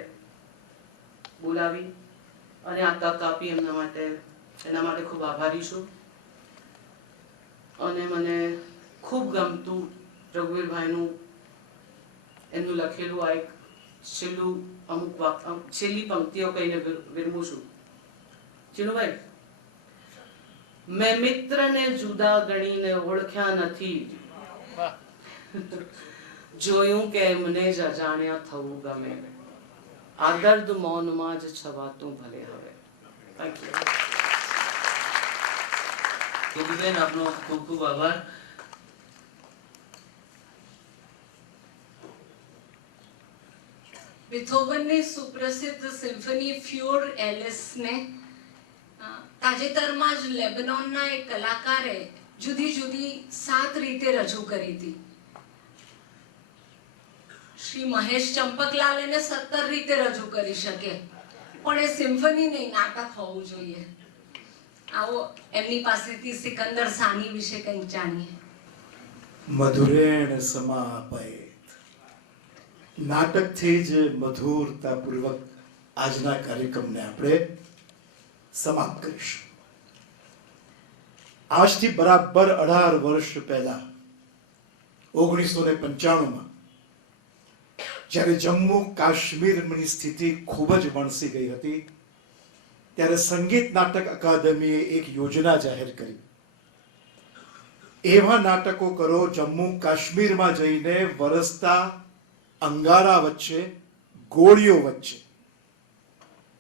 બોલાવી અને આ તક આપી. એના માટે ખૂબ આભારી છું. અને મને ખૂબ ગમતું રઘુવીરભાઈનું એમનું લખેલું આ એક છેલ્લી પંક્તિઓ કહીને વિરમું છું. ચીનુભાઈ, મેં મિત્રને જુદા ગણીને ઓળખ્યા નથી, જોયું કે એમને જ અજાણ્યા થવું ગમે, આ દર્દ મૌનમાં જ છવાતું ભલે હવે. Thank you. ગોપીબેન, આપનો ખૂબ ખૂબ આભાર. બીથોવનની સુપ્રસિદ્ધ સિમ્ફની ફ્યોર એલિસને તાજેતરમાં જ લેબનોનના એક કલાકારે જુદી જુદી 7 રીતે રજૂ કરી હતી. શ્રી મહેશ ચંપકલાલ એને 17 રીતે રજૂ કરી શકે, પણ એ સિમ્ફની નહીં, નાટક હોવું જોઈએ. આવો એમની પાસેથી સિકંદર સાની વિશે કંઈક જાણીએ. મધુરેણ સમાપયેત, નાટકથી જ મધુરતાપૂર્વક આજના કાર્યક્રમને આપણે સમાપ્ત કરીશું. આજથી બરાબર 18 વર્ષ પહેલા 1995માં જ્યારે જમ્મુ કાશ્મીરની સ્થિતિ ખૂબ જ વણસી ગઈ હતી, ત્યારે સંગીત નાટક અકાદમીએ એક યોજના જાહેર કરી. એવા નાટકો કરો જમ્મુ કાશ્મીરમાં જઈને વરસતા અંગારા વચ્ચે, ગોળીઓ વચ્ચે,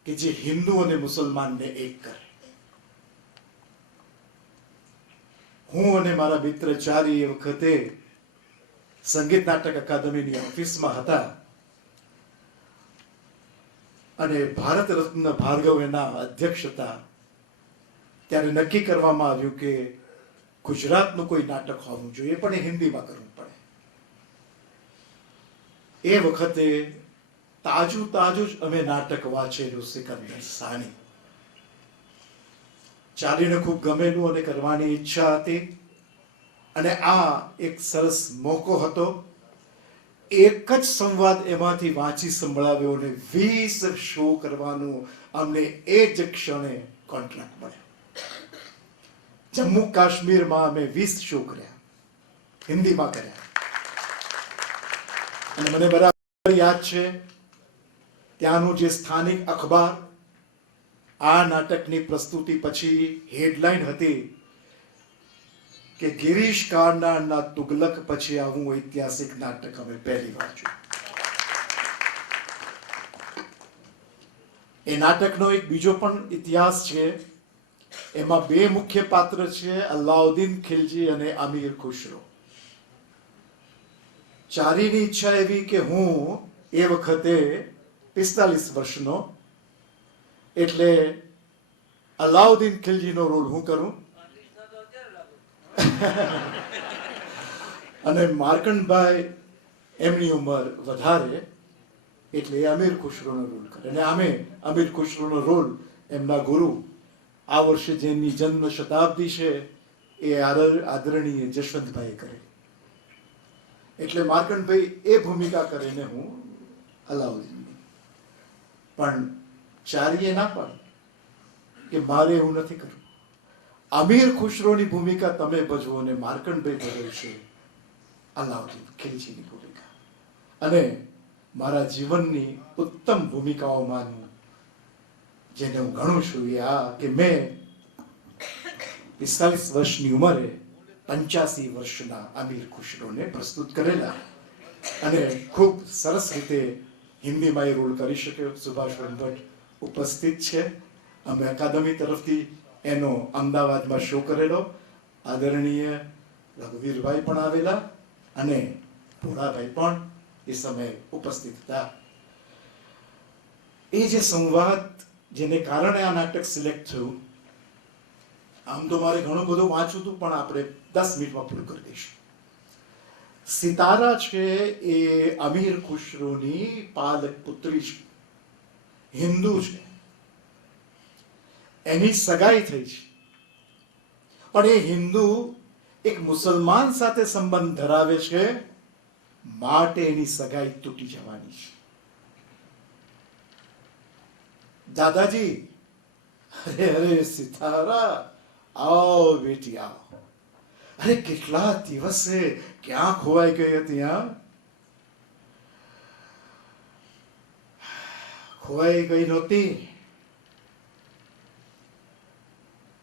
કે જે હિન્દુ અને મુસલમાનને એક કરે. હું અને મારા મિત્ર ચારી એ વખતે સંગીત નાટક અકાદમીની ઓફિસમાં હતા અને ભારત રત્ન ભાર્ગવ એના અધ્યક્ષ હતા. ત્યારે નક્કી કરવામાં આવ્યું કે ગુજરાતનું કોઈ નાટક હોવું જોઈએ, પણ એ હિન્દીમાં કરવું પડે. એ વખતે તાજું તાજું જ અમે નાટક વાંચેલું સિકંદર સાની. ચાલીને ખૂબ ગમેલું અને કરવાની ઈચ્છા હતી અને આ એક સરસ મોકો હતો. એક જ સંવાદ એમાંથી વાંચી સંભળાવ્યો અને 20 શો કરવાનું અમને એ જ ક્ષણે કોન્ટ્રાક્ટ મળ્યો. જમ્મુ કાશ્મીરમાં અમે 20 શો કર્યા, હિન્દીમાં કર્યા. અને મને બરાબર યાદ છે ત્યાંનું જે સ્થાનિક અખબાર આ નાટકની પ્રસ્તુતિ પછી હેડલાઇન હતી કે ગિરીશ કાર્નાડના તુગલક પછી આવું ઐતિહાસિક નાટક અમે પહેલી વાર જોયું. એ નાટકનો એક બીજો પણ ઇતિહાસ છે. એમાં 2 મુખ્ય પાત્ર છે, અલાઉદ્દીન ખિલજી અને અમીર ખુશરો. ચારીની ઈચ્છા એવી કે હું એ વખતે 45 વર્ષનો, એટલે અલાઉદ્દીન ખિલજીનો રોલ હું કરું અને માર્કંડભાઈ એમની ઉંમર વધારે એટલે એ અમીર ખુશરોનો રોલ કરે. અને આમે અમીર ખુશરોનો રોલ એમના ગુરુ આ વર્ષે જેમની જન્મ શતાબ્દી છે એ આદરણીય જશવંતભાઈ કરે. એટલે માર્કંડભાઈ એ ભૂમિકા કરીને હું અલાઉદ્દીન. પણ ચારીએ ના પાડી કે મારે એવું નથી કરવું, અમીર ખુશરોની ભૂમિકા તમે ભજવો અને માર્કંડભાઈ ભજવે છે અલાઉદ્દીન ખિલજીની ભૂમિકા. અને મારા જીવનની ઉત્તમ ભૂમિકાઓમાંનું જેને હું ગણું છું એ આ કે મેં 45 વર્ષની ઉંમરે 85 વર્ષના અમીર ખુશરોને પ્રસ્તુત કરેલા અને ખૂબ સરસ રીતે હિન્દીમાં એ રોલ કરી શક્યો. સુભાષ ભટ્ટ ઉપસ્થિત છે. અમે અકાદમી તરફથી એનો અમદાવાદમાં શો કરેલો. આદરણીય રઘુવીરભાઈ પણ આવેલા અને ભોળાભાઈ પણ એ સમયે ઉપસ્થિત હતા. એ જે સંવાદ જેને કારણે આ નાટક સિલેક્ટ થયું, આમ તો મારે ઘણું બધું વાંચવું હતું પણ આપણે 10 મિનિટમાં પૂરું કરી દઈશું. સિતારા છે એ અમીર ખુશરોની પાલક પુત્રી છે, હિન્દુ છે, એની સગાઈ થઈ છે. પણ એ હિન્દુ એક મુસલમાન સાથે સંબંધ ધરાવે છે માટે એની સગાઈ તૂટી જવાની છે. દાદાજી, અરે અરે સિતારા, આવો બેટી આવો. અરે કેટલા દિવસે ક્યાં ખોવાઈ ગઈ હતી? ખોવાઈ ગઈ નહોતી,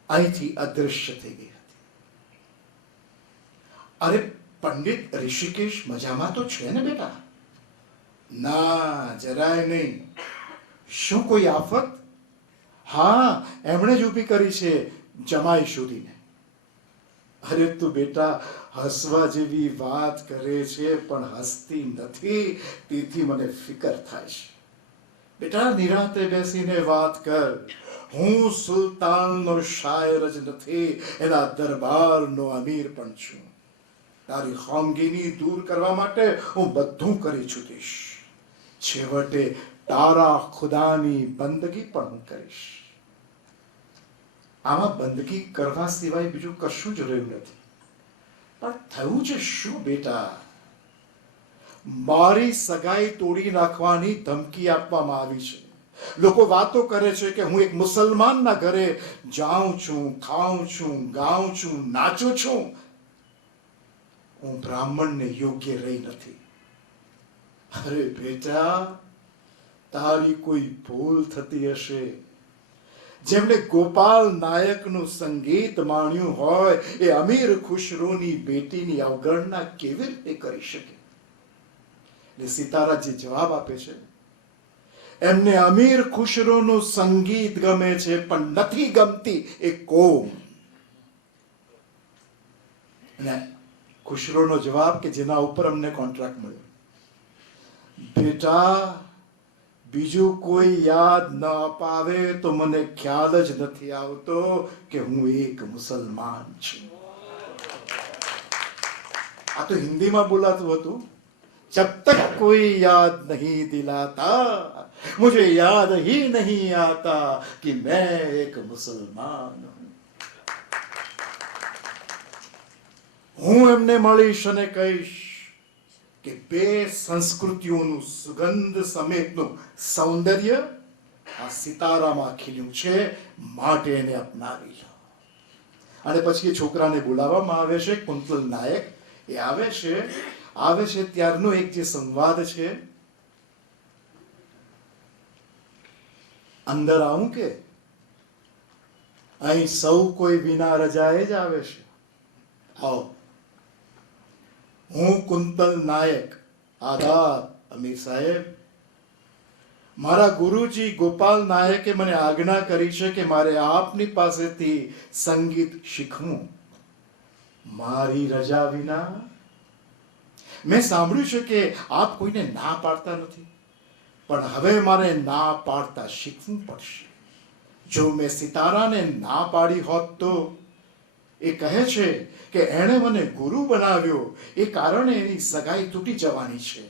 અહીંથી અદૃશ્ય થઈ ગઈ હતી. અરે પંડિત ઋષિકેશ મજામાં તો છે ને બેટા? ના, જરાય નહીં. શું કોઈ આફત? હા, એમણે જ ઊભી કરી છે જમાઈ શોધીને. અરે તું બેટા હસવા જેવી વાત કરે છે પણ હસતી નથી, તેથી મને ફિકર થાય છે. બેટા નિરાંતે બેસીને વાત કર. હું સુલતાનનો શાયર જ નથી, એના દરબારનો અમીર પણ છું. તારી ખામગીની દૂર કરવા માટે હું બધું કરી છૂટીશ. છેવટે તારા ખુદાની બંદગી પણ હું કરીશ. આમાં બંદગી કરવા સિવાય બીજું કશું જ રહ્યું નથી. પણ થયું છે શું બેટા? મારી સગાઈ તોડી નાખવાની ધમકી આપવામાં આવી છે. લોકો વાતો કરે છે કે હું એક મુસલમાનના ઘરે જાઉં છું, ખાઉં છું, ગાઉં છું, નાચું છું. હું બ્રાહ્મણને યોગ્ય રહી નથી. અરે બેટા, તારી કોઈ ભૂલ થતી હશે. જેમણે ગોપાલ નાયકનું સંગીત માણ્યું હોય એ અમીર ખુશરોની બેટીની અવગણના કેવી રીતે કરી શકે? એટલે સિતારા જે જવાબ આપે છે, એમને અમીર ખુશરોનું સંગીત ગમે છે પણ નથી ગમતી એ કોમ. અને ખુશરોનો જવાબ કે જેના ઉપર અમને કોન્ટ્રાક્ટ મળ્યો, બેટા બીજું કોઈ યાદ ન અપાવે તો મને ખ્યાલ જ નથી આવતો કે હું એક મુસલમાન છું. આ તો હિન્દીમાં બોલાતું હતું, जब तक कोई याद नहीं दिलाता मुझे याद ही नहीं आता कि मैं एक मुसलमान हूं. હું એમને મળીશ અને કહીશ કે બે સંસ્કૃતિઓનું સુગંધ સમેતનું સૌંદર્ય આ સિતારામાં ખીલ્યું છે, માટે એને અપનાવી લો. અને પછી એ છોકરાને બોલાવવામાં આવે છે, કુંતલ નાયક એ આવે છે ત્યારનો એક જે સંવાદ છે, અંદર આવું કે અહીં સૌ કોઈ વિના રજાએ જ આવે છે. આવો, હું કુંતલ નાયક. આદાબ અમીર સાહેબ. મારા ગુરુજી ગોપાલ નાયકે મને આજ્ઞા કરી છે કે મારે આપની પાસેથી સંગીત શીખવું, મારી રજા વિના. મેં સાંભળ્યું છે કે આપ કોઈને ના પાડતા નથી, પણ હવે મારે ના પાડતા શીખવું પડશે. જો મેં સિતારાને ના પાડી હોત તો એ કહે છે કે એણે મને ગુરુ બનાવ્યો, એ કારણે એની સગાઈ તૂટી જવાની છે.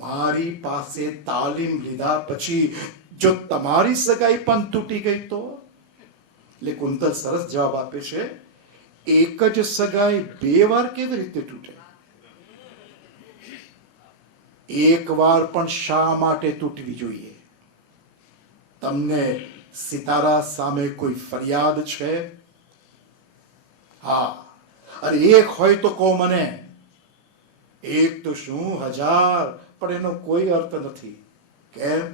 મારી પાસે તાલીમ લીધા પછી જો તમારી સગાઈ પણ તૂટી ગઈ તો? એટલે કુંતલ સરસ જવાબ આપે છે, એક જ સગાઈ બે વાર કેવી રીતે તૂટે? એક વાર પણ શા માટે તૂટવી જોઈએ? તમને સિતારા સામે કોઈ ફરિયાદ છે? હા, અરે એક હોય તો કહો મને. એક તો શું 1000, પણ એનો કોઈ અર્થ નથી. કેમ?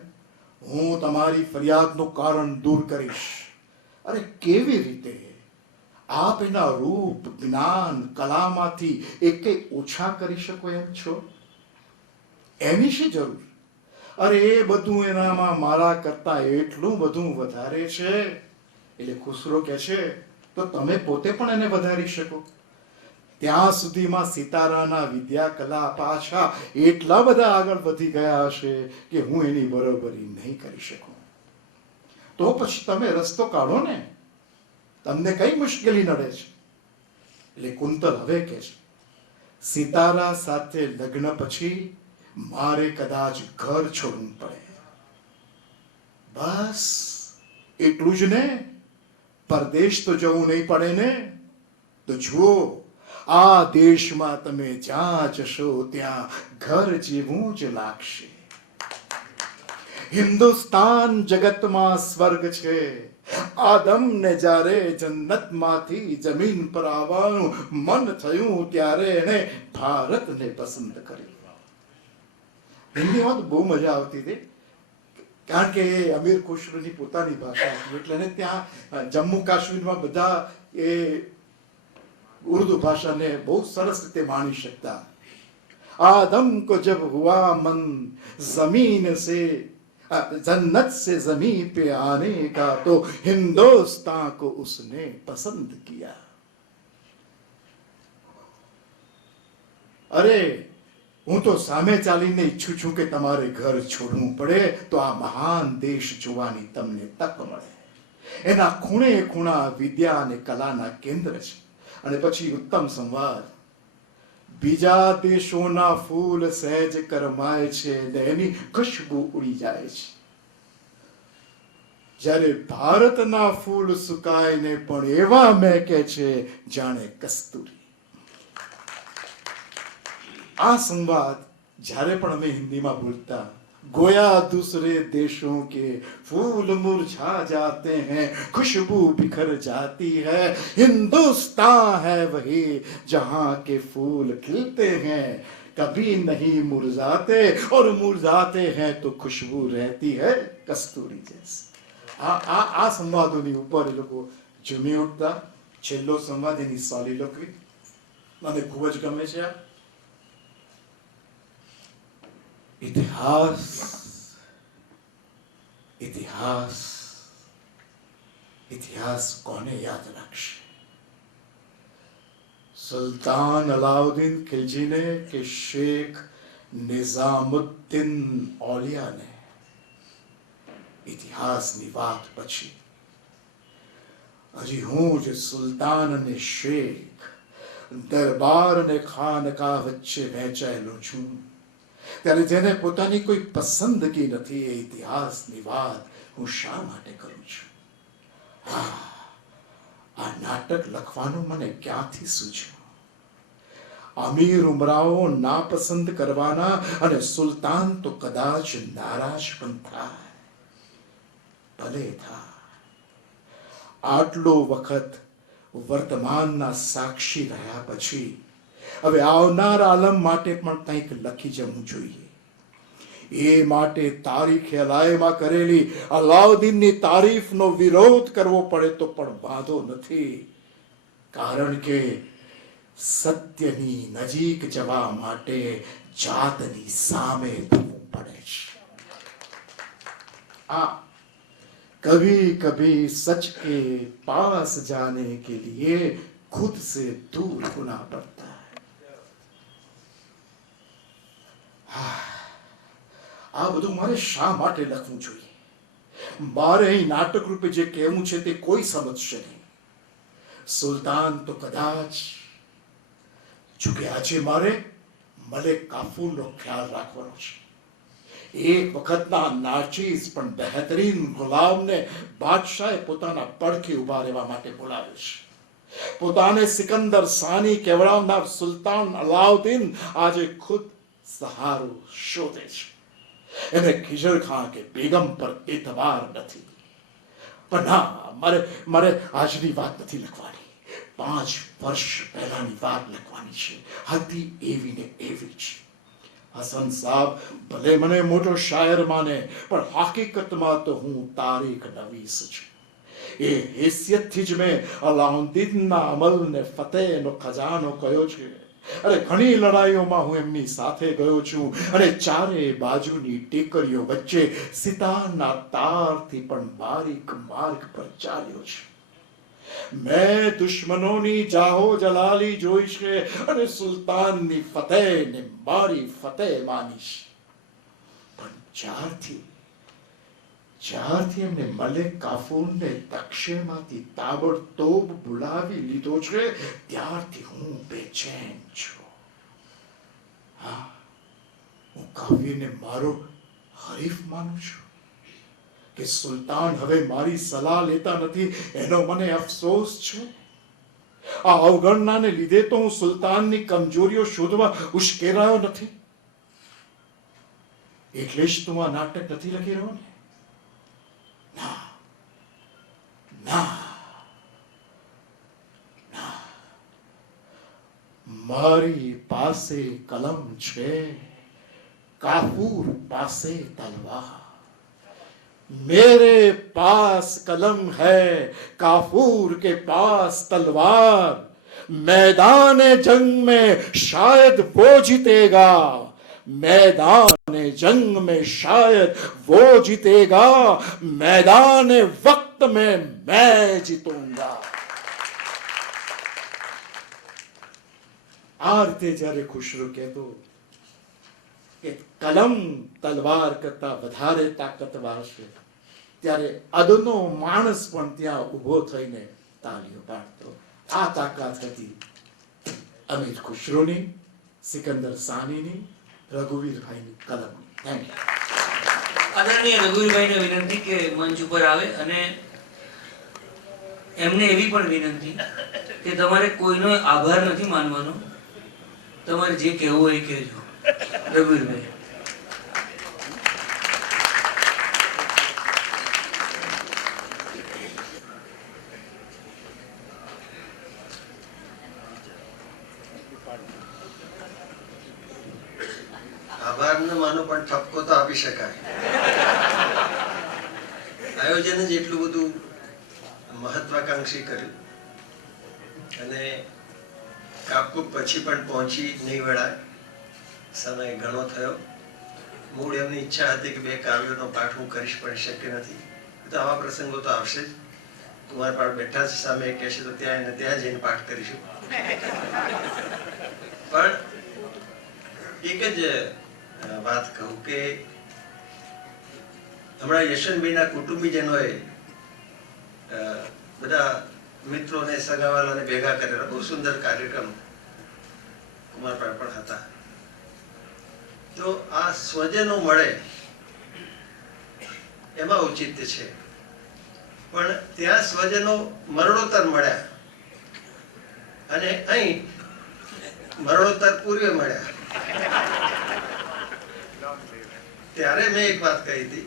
હું તમારી ફરિયાદનું કારણ દૂર કરીશ. અરે કેવી રીતે? આપ એના રૂપ, જ્ઞાન, કલામાંથી એકે ઓછા કરી શકો એમ છો? એની શી જરૂર? અરે એ બધું એનામાં મારા કરતા એટલું બધું વધારે છે. એટલે ખુસરો કહે છે તો તમે પોતે પણ એને વધારી શકો. ત્યાં સુધીમાં સિતારાના વિદ્યા કલા પાછા એટલા બધા આગળ વધી ગયા હશે કે હું એની બરોબરી નહીં કરી શકું. તો પછી તમે રસ્તો કાઢો ને, તમને કઈ મુશ્કેલી નડે છે? એટલે કુંતલ હવે કહે છે, સિતારા સાથે લગ્ન પછી મારે કદાચ ઘર છોડવું પડે. બસ એટલું જ ને? પરદેશ તો જવું નહીં પડે ને? તો જુઓ, આ દેશમાં તમે જ્યાં જશો ત્યાં ઘર જેવું જ લાગશે. હિન્દુસ્તાન જગતમાં સ્વર્ગ છે. આદમને જ્યારે જન્નતમાંથી જમીન પર આવવાનું મન થયું ત્યારે એને ભારતને પસંદ કર્યું. હિન્દીમાં તો બહુ મજા આવતી હતી, કારણ કે એ અમીર ખુશરોની પોતાની ભાષા હતી, એટલે એને ત્યાં જમ્મુ કાશ્મીરમાં બધા એ ઉર્દુ ભાષાને બહુ સરસ રીતે માણી શકતા. आदम को जब हुआ मन जमीन से जन्नत से जमीन पे आने का तो हिंदुस्तान को उसने पसंद किया. अरे હું તો સામે ચાલીને ઈચ્છું છું કે તમારે ઘર છોડવું પડે તો આ મહાન દેશ જોવાની તમને તક મળે. એના ખૂણે ખૂણા વિદ્યા અને કલાના કેન્દ્ર છે. અને પછી ઉત્તમ સંવાદ. બીજા દેશોના ફૂલ સહેજ કરમાય છે ને એની ખુશ્બુ ઉડી જાય છે, જ્યારે ભારતના ફૂલ સુકાઈને પણ એવા મહેકે છે જાણે કસ્તુરી. આ સંવાદ જ્યારે પણ અમે હિન્દીમાં બોલતા, गोया दूसरे देशों के फूल मुरझा जाते हैं, खुशबू बिखर जाती है, हिंदुस्तान है वही जहां के फूल खिलते हैं, कभी नहीं मुरझाते और मुरझाते हैं तो खुशबू रहती है कस्तूरी जैसी. આ સંવાદોની ઉપર એ લોકો ઝૂમી ઉઠતા. છેલ્લો સંવાદ એની સોલિલોક્વી મને ખૂબ જ ગમે છે. इतिहास इतिहास इतिहास કોને યાદ રાખશે? सुल्तान अलाउद्दीन खिलजी ने कि शेख निजामुद्दीन औलिया ने ઇતિહાસની વાત પછી હજી હું જે સુલતાન અને શેખ દરબાર અને ખાનકા વચ્ચે વહેંચાયેલો છું ત્યારે જેને પોતાની કોઈ પસંદગી નથી એ ઇતિહાસની વાત હું શા માટે કરું છું? આ નાટક લખવાનું મને ક્યાંથી સૂઝ્યું? અમીર ઉમરાઓ નાપસંદ કરવાના અને સુલતાન તો કદાચ નારાજ પણ થાય. ભલે થાય. આટલો વખત વર્તમાનના સાક્ષી રહ્યા પછી હવે આવનાર આલમ માટે પણ કંઈક લખી જવું જોઈએ. એ માટે તારીખે અલાયમાં કરેલી અલાઉદ્દીનની તારીફનો વિરોધ કરવો પડે તો પણ વાંધો નથી, કારણ કે સત્યની નજીક જવા માટે જાતની સામે થવું પડે છે. कभी कभी सच के पास जाने के लिए खुद से दूर होना पड़ता है. આ બધું મારે શા માટે લખવું જોઈએ? મારે અહીં નાટક રૂપે જે કહેવું છે તે કોઈ સમજશે નહીં. સુલતાન તો કદાચ, જોકે આજે મારે મલિક કાફૂરનો ખ્યાલ રાખવાનો છે. એક વખતના નાચીસ પણ બહેતરીન ગુલામને બાદશાહે પોતાના પડખે ઉભા રહેવા માટે બોલાવ્યો છે. પોતાને સિકંદર સાની કહેવડાવનાર સુલતાન અલાઉદ્દીન આજે ખુદ સહારો શોધે છે. એને ખિજર ખાન કે બેગમ પર એતબાર નથી. પણ ના, મારે આજની વાત નથી લખવાની. 5 વર્ષ પહેલાની વાત લખવાની છે. હતી એવી ને એવી છે. હસન સાહેબ ભલે મને મોટો શાયર માને, પણ હકીકતમાં તો હું તારીખ નવીસ છું. એ હેસિયતથી જ મેં અલાઉદ્દીનના અમલને ફતેહનો ખજાનો કહ્યો છે. અરે ઘણી લડાઈઓમાં હું એમની સાથે ગયો છું અને ચારે બાજુની ટેકરીઓ વચ્ચે સિતારના તારથી પણ બારીક માર્ગ પર ચાલ્યો છું. મેં દુશ્મનોની જાહો જલાલી જોઈ છે અને સુલતાનની ફતેહને મારી ફતેહ માનીશ. પણ જ્યારથી એમને મલિક કાફૂરને તક્ષેમાંથી તાબડતોબ બોલાવી લીધો છે ત્યારથી હું બેચેન છું. હું કાવ્યને મારો હરીફ માનું છું કે સુલતાન હવે મારી સલાહ લેતા નથી એનો મને અફસોસ છે. આ અવગણનાને લીધે તો હું સુલતાનની કમજોરીઓ શોધવા ઉશ્કેરાયો નથી. એટલે જ તું આ નાટક નથી લખી રહ્યો ને? ના, મારી પાસે કલમ છે, કાફૂર પાસે તલવાર. मेरे पास कलम है, काफूर के पास तलवार. मैदान जंग में शायद वो जीतेगा, मैदान जंग में शायद वो जीतेगा, मैदान वक्त में मैं जीतूंगा. આ રીતે જ્યારે ખુશરો કહેતો કે કલમ તલવાર કરતા વધારે તાકાતવાર છે, ત્યારે અદનો માણસ પણ ત્યાં ઊભો થઈને તાળીઓ પાડતો. આ તાકાત હતી અમીર ખુશરોની, સિકંદર સાનીની, રઘુવીરભાઈની કલમ. Thank you. આદરણીય રઘુવીરભાઈને વિનંતી કે મંચ ઉપર આવે અને એમને એવી પણ વિનંતી કે તમારે કોઈનો આભાર નથી માનવાનો, તમારે જે કહેવું હોય એ કહેજો. રઘુવીરભાઈ. આભાર ન માનો પણ ઠપકો તો આપી શકાય. આયોજન જ એટલું બધું મહત્વાકાંક્ષી કર્યું અને કાપકૂપ પછી પણ પહોંચી નહીં વળાય. સમય ઘણો થયો. મૂળ એમની ઈચ્છા હતી કે 2 કાવ્યોનો પાઠ હું કરીશ પણ શક્ય નથી. તો આવા પ્રસંગો તો આવશે જ. કુમારપાળ બેઠા છે સામે, કહેશે તો ત્યાં એને ત્યાં જઈને પાઠ કરીશું. પણ એક જ વાત કહું કે હમણાં યશવંતભાઈના કુટુંબીજનોએ બધા મિત્રોને સગાવાલાને ભેગા કરેલા બહુ સુંદર કાર્યક્રમ કુમારપાળ પણ હતા. તો આ સ્વજનો મળે એમાં ઔચિત્ય છે, પણ ત્યાં સ્વજનો મરણોત્તર મળ્યા અને અહીં મરણોત્તર પૂર્વે મળ્યા. ત્યારે મેં એક વાત કહી હતી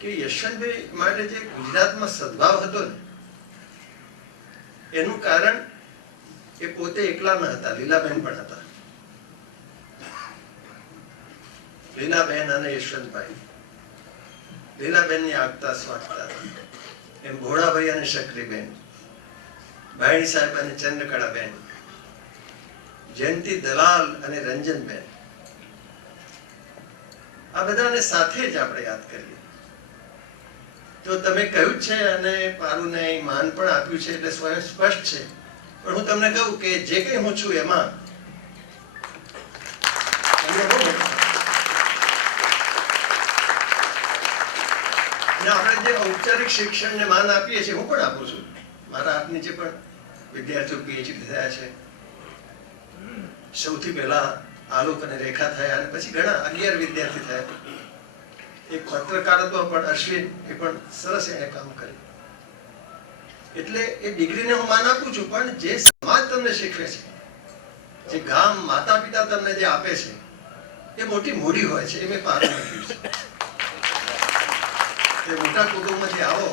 કે યશવંતભાઈ માટે જે ગુજરાતમાં સદભાવ હતો ને એનું કારણ એ પોતે એકલા ન હતા, લીલાબેન પણ હતા. લીલાબેન અને યશવંતભાઈ, લીલાબેનની આગતા સ્વાગતા, એમ ભોળાભાઈ અને શકરીબેન, ભાઈણી સાહેબ અને ચંદ્રકળાબેન, જયંતિ દલાલ અને રંજનબેન, આ બધાને સાથે જ આપણે યાદ કરીએ. તો તમે કહ્યું છે અને પારુને માન પણ આપ્યું છે એટલે સ્વયં સ્પષ્ટ છે. પણ હું તમને કહું કે જે કંઈ હું છું એમાં આપણે જે ઔપચારિક શિક્ષણને માન આપીએ છીએ, હું પણ આપું છું. મારા હાથ નીચે પણ વિદ્યાર્થીઓ પીએચડી થયા છે. સૌથી પહેલા આલોક અને રેખા થયા અને પછી ઘણા 11 વિદ્યાર્થી થયા. એક પત્રકારત્વ પણ અશ્વિન, એ પણ સરસ એને કામ કર્યું. એટલે એ ડિગ્રીને હું માન આપું છું, પણ જે સમાજ તમને શીખવે છે, જે ગામ માતા પિતા તમને જે આપે છે એ મોટી મૂડી હોય છે. એ મેં પાર મૂક્યું છે. તે મોટા કુટુંબમાંથી આવો